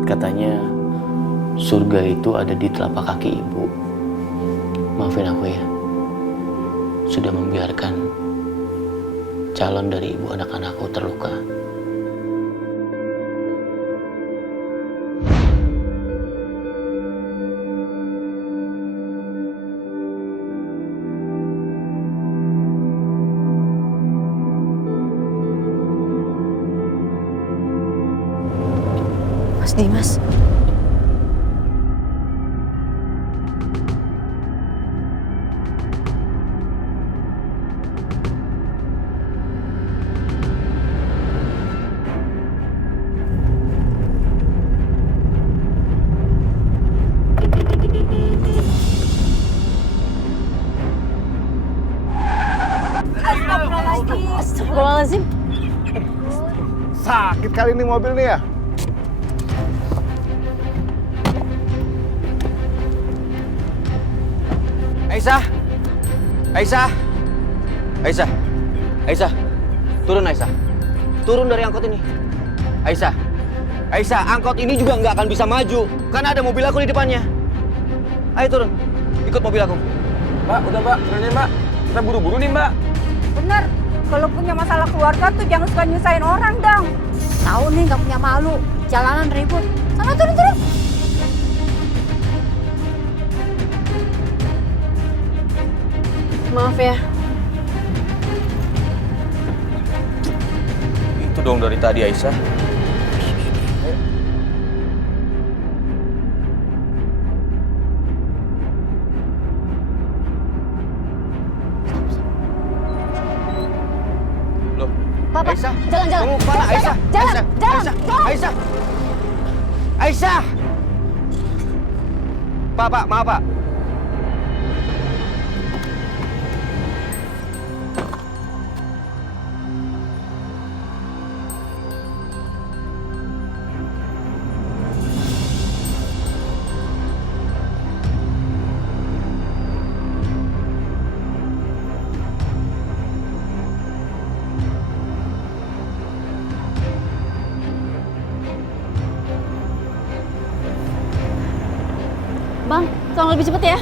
Katanya surga itu ada di telapak kaki ibu. Maafin aku ya, sudah membiarkan calon dari ibu anak-anakku terluka. Mas Dimas. Astagfirullahaladzim. Sakit kali ini mobil nih ya. Aisyah, Aisyah, Aisyah, Aisyah, turun Aisyah, turun dari angkot ini. Aisyah, Aisyah, angkot ini juga nggak akan bisa maju karena ada mobil aku di depannya. Ayo turun, ikut mobil aku. Mbak, udah mbak, turunin mbak. Kita buru-buru nih mbak. Bener, kalau punya masalah keluarga tuh jangan suka nyusahin orang dong. Tahu nih nggak punya malu, jalanan ribut. Sana turun. Maaf ya. Itu dong dari tadi Aisyah. Loh, Papa, Aisyah, jalan. kamu kemana Aisyah? Jalan. Aisyah, Aisyah. Pak, maaf Pak. Tolong lebih cepet ya.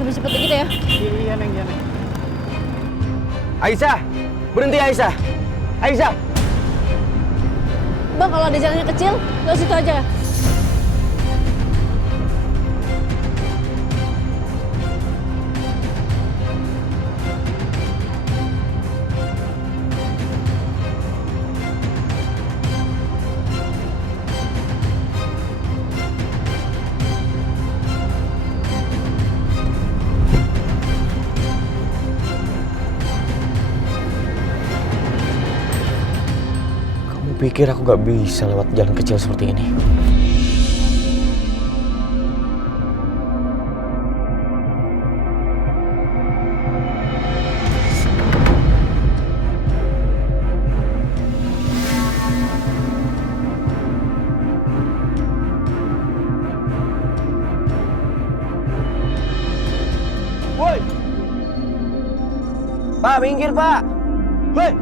Lebih cepet dikit ya. Iya, Neng. Aisyah, berhenti Aisyah. Aisyah. Bang, kalau ada jalannya kecil, lewat situ aja. Pikir aku gak bisa lewat jalan kecil seperti ini. Woi! Pak, minggir Pak. Woi!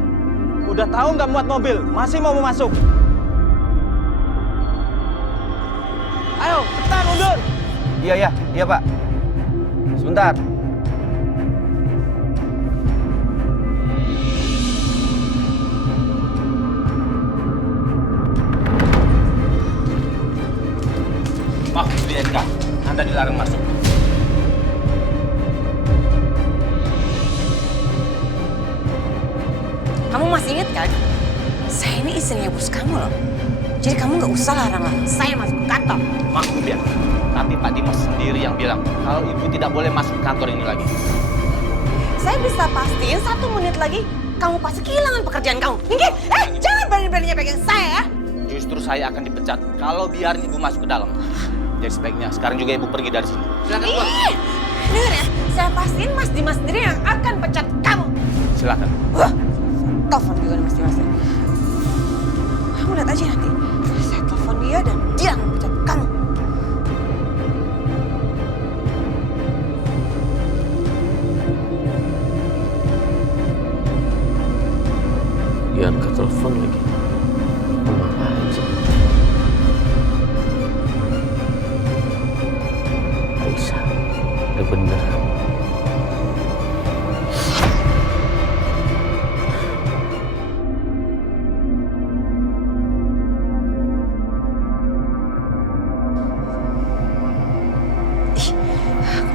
Udah tahu nggak muat mobil, masih mau masuk? Ayo, cepetan mundur! Iya Pak. Sebentar. Maaf, di SK. Anda dilarang masuk. Kamu masih ingat kan? Saya ini istrinya bos kamu loh. Jadi kamu nggak usah larang-larang saya masuk ke kantor. Maaf, Bu Bian. Tapi Pak Dimas sendiri yang bilang kalau Ibu tidak boleh masuk kantor ini lagi. Saya bisa pastiin 1 menit lagi kamu pasti kehilangan pekerjaan kamu. Minggir! Jangan berani-beraninya pegang saya ya. Justru saya akan dipecat kalau biarin Ibu masuk ke dalam. Jadi sebaiknya sekarang juga Ibu pergi dari sini. Silakan keluar. Dengar ya, saya pastiin Mas Dimas sendiri yang akan pecat kamu. Silakan. Telepon juga nih Mas Dimas. Kamu lihat aja nanti. Saya telepon dia dan dia akan pecat kamu. Dia angkat telepon lagi. Ngomong aja. Aisyah, udah bener.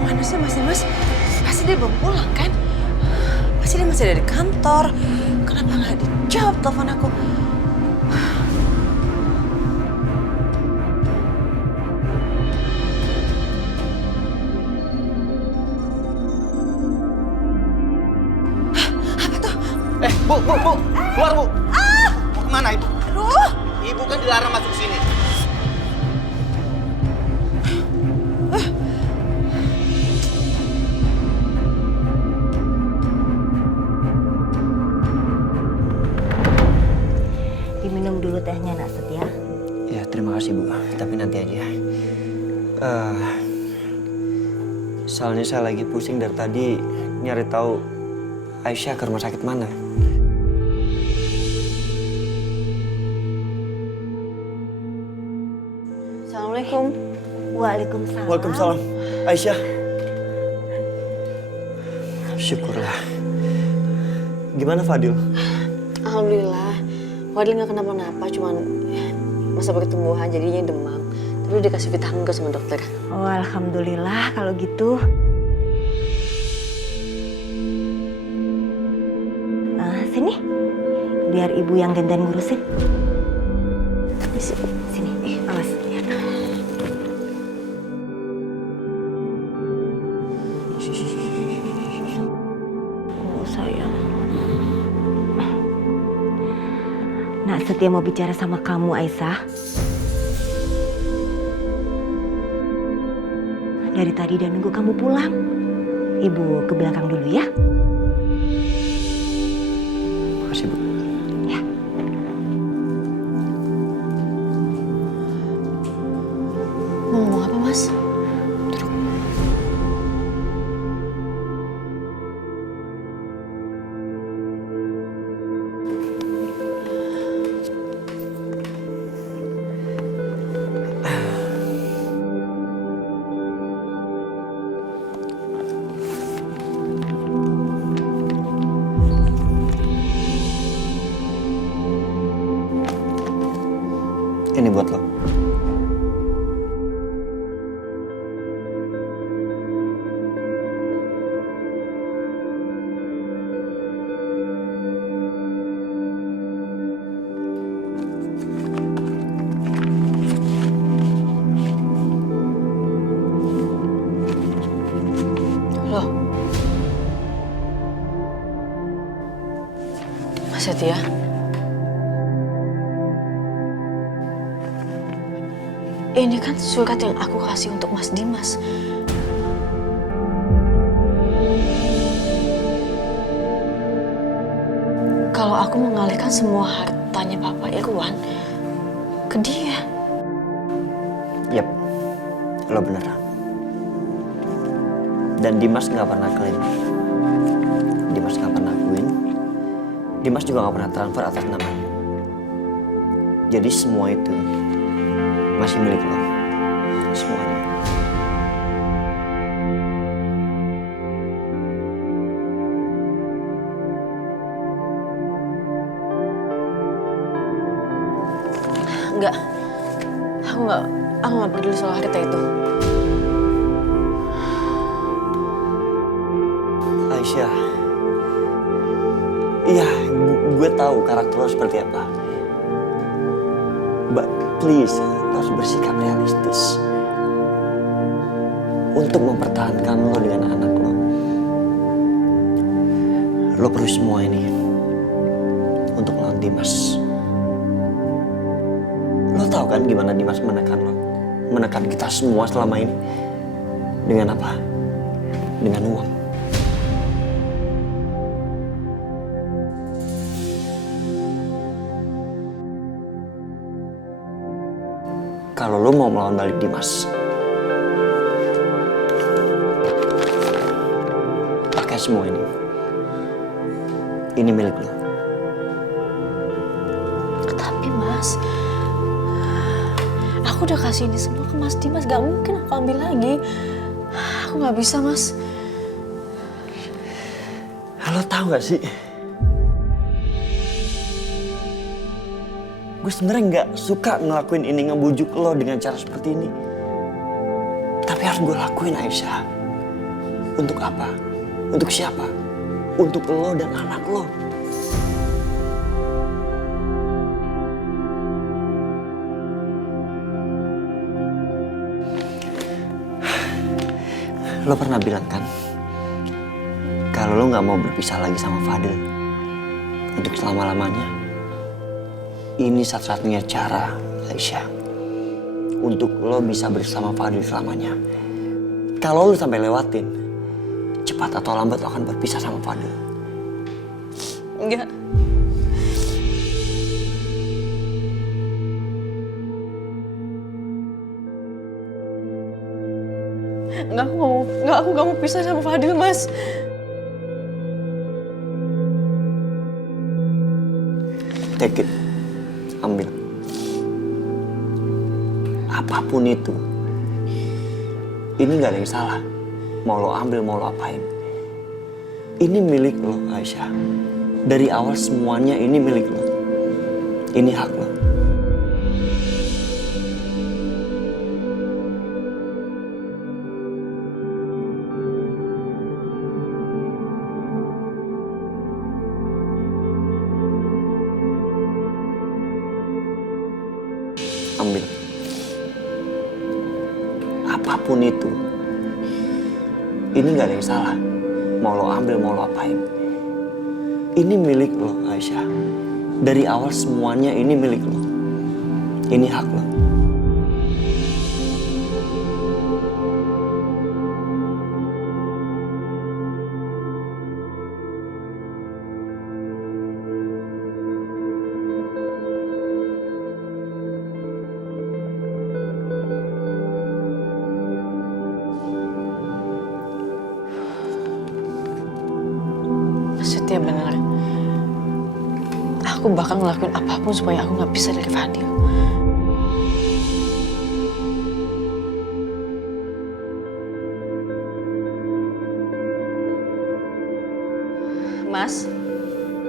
Kemana sih Mas Dimas? Pasti dia belum pulang kan? Pasti dia masih ada di kantor. Kenapa nggak dijawab telepon aku? Apa tuh? Bu, keluar Bu. Mau kemana Ibu? Aduh! Ibu kan dilarang masuk sini. Diminum dulu tehnya nak Setia. Ya, terima kasih Bu. Tapi nanti aja. Soalnya saya lagi pusing dari tadi nyari tahu Aisyah ke rumah sakit mana. Assalamualaikum. Waalaikumsalam. Waalaikumsalam. Aisyah. Syukurlah. Gimana Fadil? Alhamdulillah. Fadil nggak kenapa-napa, cuman masa pertumbuhan jadinya demam. Tapi udah dikasih vitamin kok sama dokter. Oh, alhamdulillah kalau gitu. Sini, biar ibu yang gantian ngurusin. Sini, awas. Oh sayang. Nak Setia mau bicara sama kamu, Aisyah. Dari tadi udah nunggu kamu pulang. Ibu ke belakang dulu ya. Makasih Bu. Ya. Mau ngomong apa, Mas? Loh. Mas Setia. Ini kan surat yang aku kasih untuk Mas Dimas. Kalau aku mengalihkan semua hartanya Papa Irwan ke dia. Yap, lo bener. Dan Dimas nggak pernah klaim. Dimas nggak pernah akuin. Dimas juga nggak pernah transfer atas namanya. Jadi semua itu masih milik lo. Semuanya. Enggak. Aku nggak peduli soal harta itu. Aisyah. Iya, gue tahu karakter lo seperti apa. But please, lo harus bersikap realistis. Untuk mempertahankan lo dengan anak lo. Lo perlu semua ini untuk melawan Dimas. Lo tahu kan gimana Dimas menekan lo? Menekan kita semua selama ini. Dengan apa? Dengan uang. Kalau lo mau melawan balik Dimas, pakai semua ini. Ini milik lo. Tapi Mas, aku udah kasih ini semua ke Mas Dimas. Gak mungkin aku ambil lagi. Aku gak bisa, Mas. Lo tahu gak sih? Gue sebenarnya nggak suka ngelakuin ini, ngebujuk lo dengan cara seperti ini. Tapi harus gue lakuin, Aisyah. Untuk apa? Untuk siapa? Untuk lo dan anak lo. Lo pernah bilang kan, kalau lo nggak mau berpisah lagi sama Fadil untuk selama-lamanya. Ini satu-satunya cara, Aisyah, untuk lo bisa bersama Fadil selamanya. Kalau lo sampai lewatin, cepat atau lambat lo akan berpisah sama Fadil. Enggak. Aku gak mau pisah sama Fadil, Mas. Take it. Ambil. Apapun itu. Ini gak ada yang salah. Mau lo ambil, mau lo apain. Ini milik lo, Aisyah. Dari awal semuanya ini milik lo. Ini hak lo. Ambil. Apapun itu. Ini gak ada yang salah. Mau lo ambil, mau lo apain. Ini milik lo, Aisyah. Dari awal semuanya ini milik lo. Ini hak lo. Setia bener. Aku bakal ngelakuin apapun supaya aku gak pisah dari Fadil. Mas,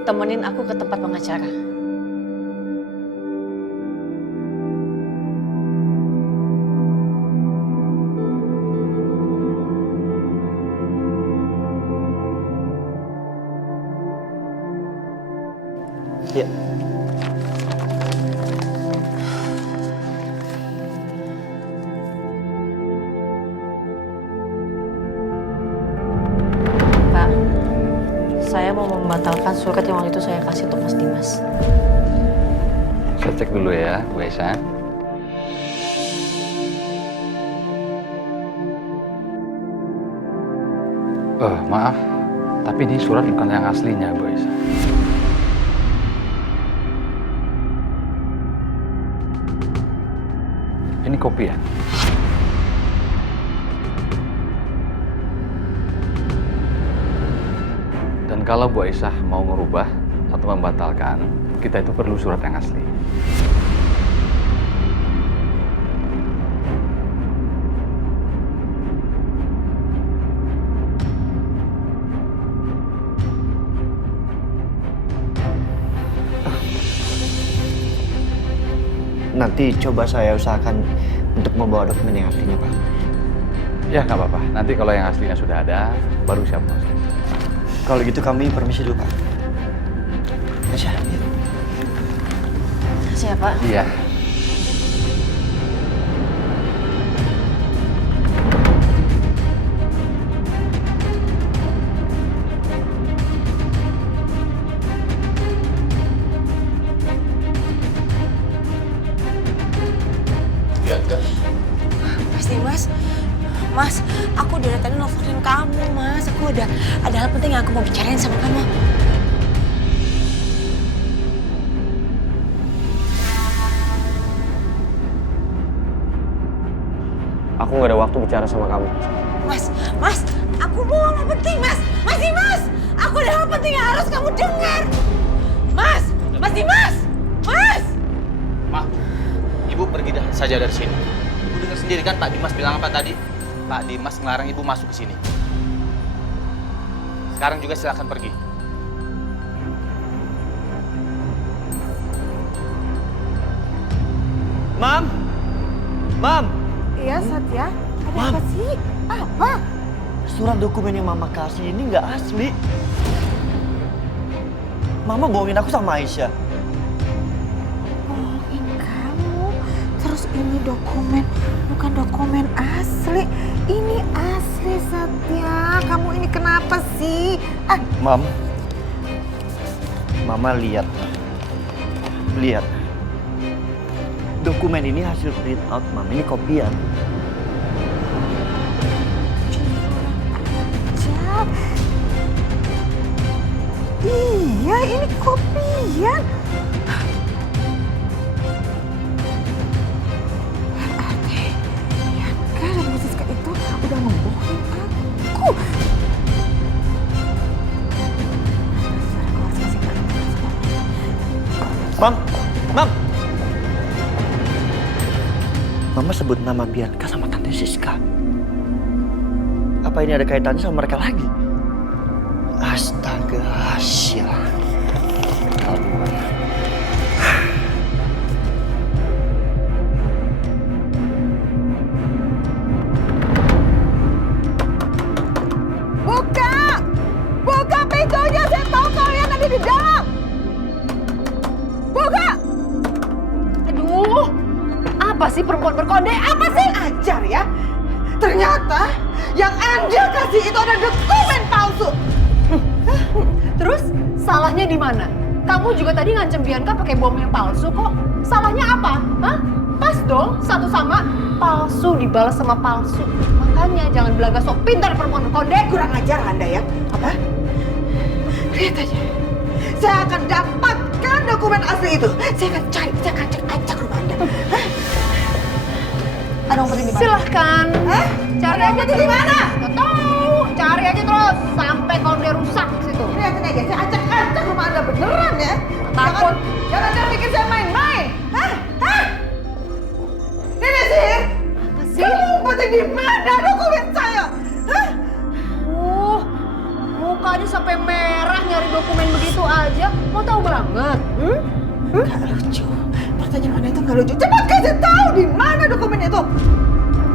temenin aku ke tempat pengacara. Ya. Saya mau membatalkan surat yang waktu itu saya kasih untuk Mas Dimas. Saya cek dulu ya, Bu Aisyah. Maaf, tapi ini surat bukan yang aslinya, Bu Aisyah. Ini kopian. Dan kalau Bu Aisyah mau merubah atau membatalkan, kita itu perlu surat yang asli. Nanti coba saya usahakan untuk membawa dokumen yang aslinya, Pak. Ya, nggak apa-apa. Nanti kalau yang aslinya sudah ada, baru siap proses. Kalau gitu kami permisi dulu, Pak. Aisyah, yuk. Makasih ya, Pak. Iya. Mas Dimas, Mas, aku dari tadi nelfonin kamu, Mas. Aku ada hal penting yang aku mau bicarain sama kamu. Aku nggak ada waktu bicara sama kamu. Mas, aku mau hal penting, Mas. Mas Dimas, aku ada hal penting yang harus kamu dengar. Mas Dimas, Mas. Ma, Ibu pergi saja dari sini. Ibu dengar sendiri kan Pak Dimas bilang apa tadi? Pak Dimas ngelarang Ibu masuk ke sini. Sekarang juga silakan pergi. Mam! Mam! Iya, Satya. Ada Mam. apa sih? Apa? Surat dokumen yang Mama kasih ini nggak asli. Mama bohongin aku sama Aisyah. Bohongin kamu. Terus ini dokumen, bukan dokumen asli. Ini asli, Satya. Kamu ini kenapa sih? Mam, Mama lihat. Lihat. Dokumen ini hasil print out, Mam. Ini kopian. Cak. Iya, ini kopian. Berarti Bianca dan Mrs. Siska itu udah ngebohongin aku. Mam! Mam! Mama sebut nama Bianca sama Tante Siska. Apa ini ada kaitannya sama mereka lagi? Astaga, sial. Keterlaluan. Buka! Buka pintunya, saya tahu kalian ada di dalam. Buka! Aduh, apa sih perempuan berkode? Apa sih? Ajar ya. Ternyata yang Anda kasih itu ada dokumen palsu. Terus salahnya di mana? Kamu juga tadi ngancem Bianca pakai bom yang palsu kok. Salahnya apa? Hah? Pas dong, satu sama. Palsu dibalas sama palsu. Makanya jangan belaga sok pintar perempuan berkode. Kurang ajar Anda ya. Apa? Lihat aja. Saya akan dapatkan dokumen asli itu. Saya akan cari, saya akan acak rumah Anda. Ada umpetnya di mana? Silahkan. Hah? Cari aja di mana? Gak tahu. Cari aja terus sampai konde rusak situ. Lihatin aja, saya acak rumah Anda beneran ya. Takut. Jangan pikir saya main-main. Hah? Hah? Ini sih. Apa sih? Kamu umpetnya di mana dokumen saya? Hah? Mukanya sampai merah nyari dokumen begitu aja. Mau tahu banget? Gak lucu. Pertanyaan Anda itu gak lucu. Cepat kasih tahu di mana dokumen itu.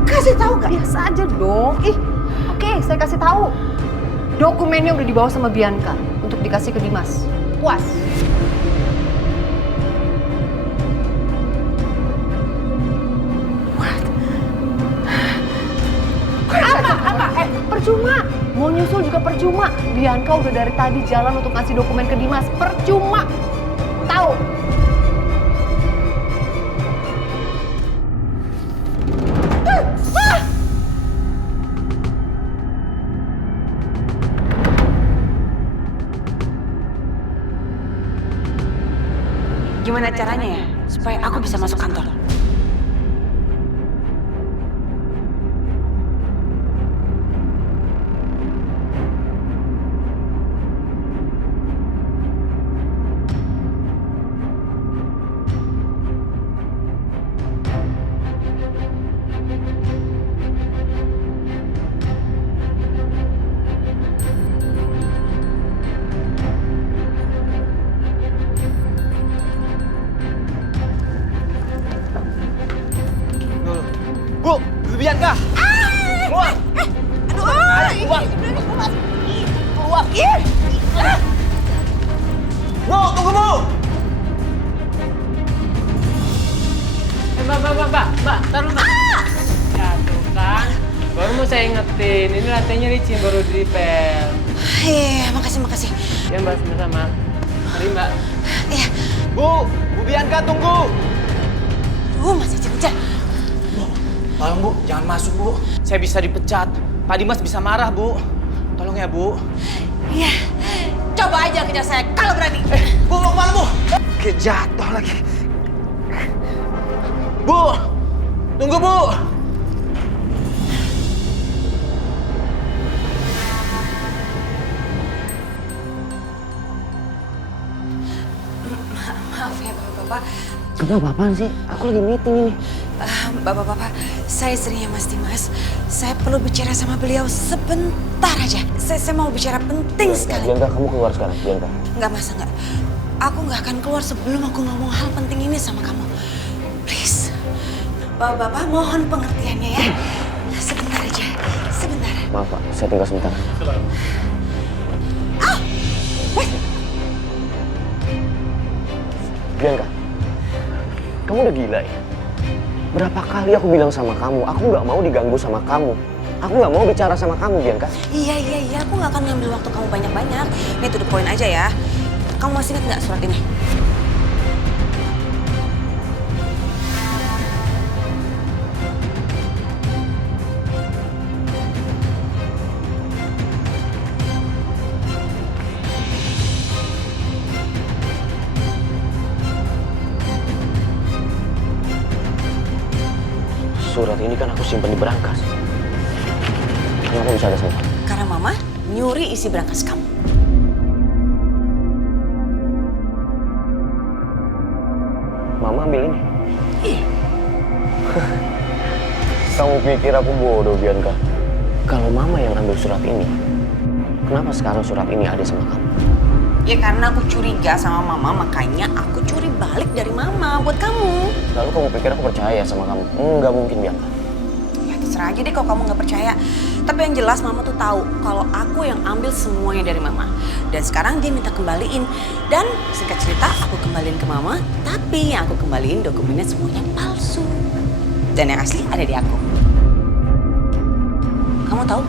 Kasih tahu gak? Biasa aja dong. Oke, saya kasih tahu. Dokumennya udah dibawa sama Bianca untuk dikasih ke Dimas. Puas. Apa? Percuma. Mau nyusul juga percuma. Bianca udah dari tadi jalan untuk ngasih dokumen ke Dimas. Percuma. Tahu? Gimana caranya ya supaya aku bisa masuk kantor? Bu Bianca. Keluar. Keluar. Keluar. Bu, tunggu Bu. Mbak, taruh Mbak. Ya tuh kan, baru mau saya ingetin, ini lantainya licin baru dipel. Iya, makasih. Ya Mbak, sama-sama. Mari Mbak. Iya. Bu Bianca tunggu. Masih cecer. Tolong Bu, jangan masuk Bu. Saya bisa dipecat. Pak Dimas bisa marah Bu. Tolong ya Bu. Iya. Coba aja kejar saya kalau berani. Bu mau kemana Bu? Jatuh lagi. Bu, tunggu Bu. Maaf ya Bapak-Bapak. Kenapa apaan sih? Aku lagi meeting ini. Bapak-bapak, saya istrinya Mas Dimas. Saya perlu bicara sama beliau sebentar aja. Saya mau bicara penting sekali. Bianca, kamu keluar sekarang, Bianca. Enggak, Mas, enggak. Aku nggak akan keluar sebelum aku ngomong hal penting ini sama kamu. Please. Bapak-bapak, mohon pengertiannya ya. Sebentar aja, sebentar. Maaf Pak, saya tinggal sebentar. Bianca, kamu udah gila ya? Berapa kali aku bilang sama kamu, aku nggak mau diganggu sama kamu. Aku nggak mau bicara sama kamu, Bianca. Iya. Aku nggak akan ngambil waktu kamu banyak-banyak. Ini to the point aja ya. Kamu masih ingat nggak surat ini? Surat ini kan aku simpan di berangkas. Kenapa bisa ada sama? Karena Mama nyuri isi berangkas kamu. Mama ambil ini. Iya. Kamu pikir aku bodoh, Bianca? Kalau Mama yang ambil surat ini, kenapa sekarang surat ini ada sama kamu? Ya karena aku curiga sama Mama, makanya aku curi balik dari Mama buat kamu. Lalu kamu pikir aku percaya sama kamu? Enggak mungkin, Bianca. Ya terserah aja deh kalau kamu nggak percaya. Tapi yang jelas Mama tuh tahu kalau aku yang ambil semuanya dari Mama. Dan sekarang dia minta kembaliin. Dan singkat cerita aku kembaliin ke Mama, tapi yang aku kembaliin dokumennya semuanya palsu. Dan yang asli ada di aku. Kamu tahu,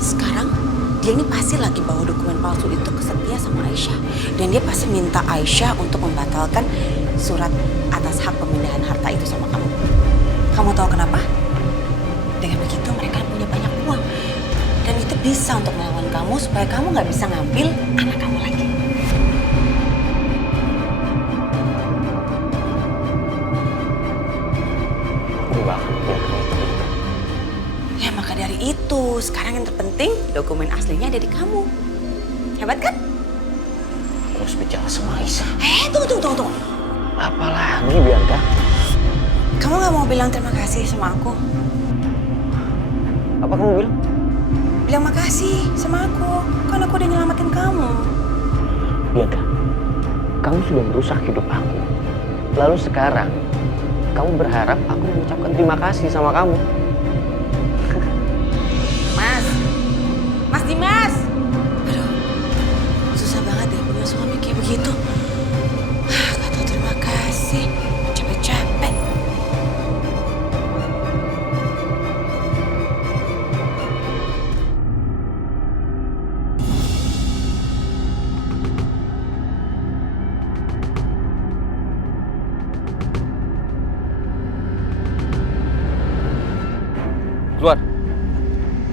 sekarang dia ini pasti lagi bawa dokumen palsu itu ke Setia sama Aisyah. Dan dia pasti minta Aisyah untuk membatalkan surat atas hak pemindahan harta itu sama kamu. Kamu tahu kenapa? Dengan begitu mereka punya banyak uang. Dan itu bisa untuk melawan kamu supaya kamu nggak bisa ngambil anak kamu lagi. Aku gak akan biarkan itu. Ya maka dari itu, sekarang yang terpenting dokumen aslinya ada di kamu. Hebat kan? Aku harus bicara sama Aisyah. Tunggu. Apalagi, Bianca? Kamu nggak mau bilang terima kasih sama aku? Apa kamu bilang? Bilang makasih sama aku, kan aku udah nyelamatin kamu. Bianca, kamu sudah merusak hidup aku. Lalu sekarang, kamu berharap aku mengucapkan terima kasih sama kamu. Mas Dimas! Aduh, susah banget ya punya suami kayak begitu. Gak tau terima kasih, capek-capek.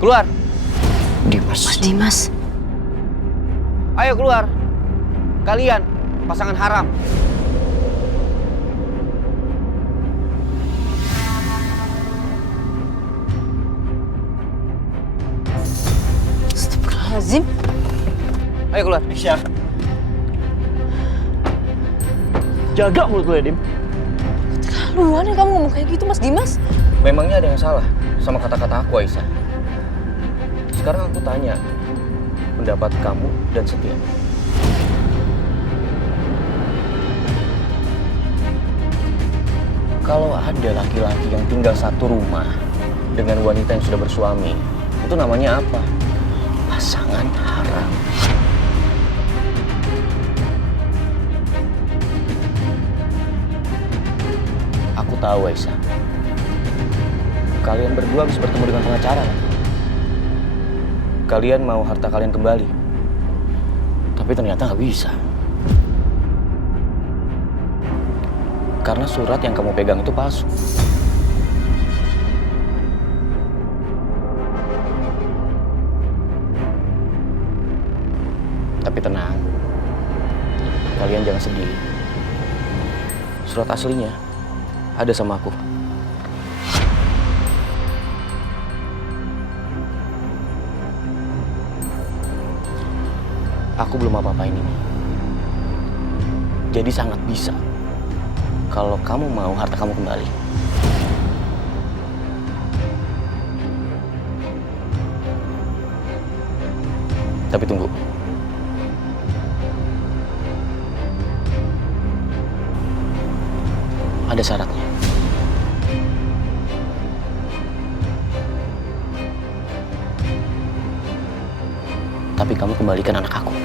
Keluar. Mas Dimas. Ayo keluar. Kalian pasangan haram. Astagfirullahaladzim. Ayo keluar. Aisyah. Jaga mulut lu ya, Dim. Keterlaluan ya kamu ngomong kayak gitu, Mas Dimas. Memangnya ada yang salah sama kata-kata aku, Aisyah? Sekarang aku tanya pendapat kamu dan Setia. Kalau ada laki-laki yang tinggal satu rumah dengan wanita yang sudah bersuami, itu namanya apa? Pasangan haram. Aku tahu, Aisyah. Kalian berdua habis bertemu dengan pengacara. Kalian mau harta kalian kembali. Tapi ternyata nggak bisa. Karena surat yang kamu pegang itu palsu. Tapi tenang. Kalian jangan sedih. Surat aslinya ada sama aku. Aku belum apa-apain ini. Jadi sangat bisa kalau kamu mau harta kamu kembali. Tapi tunggu. Ada syaratnya. Tapi kamu kembalikan anak aku.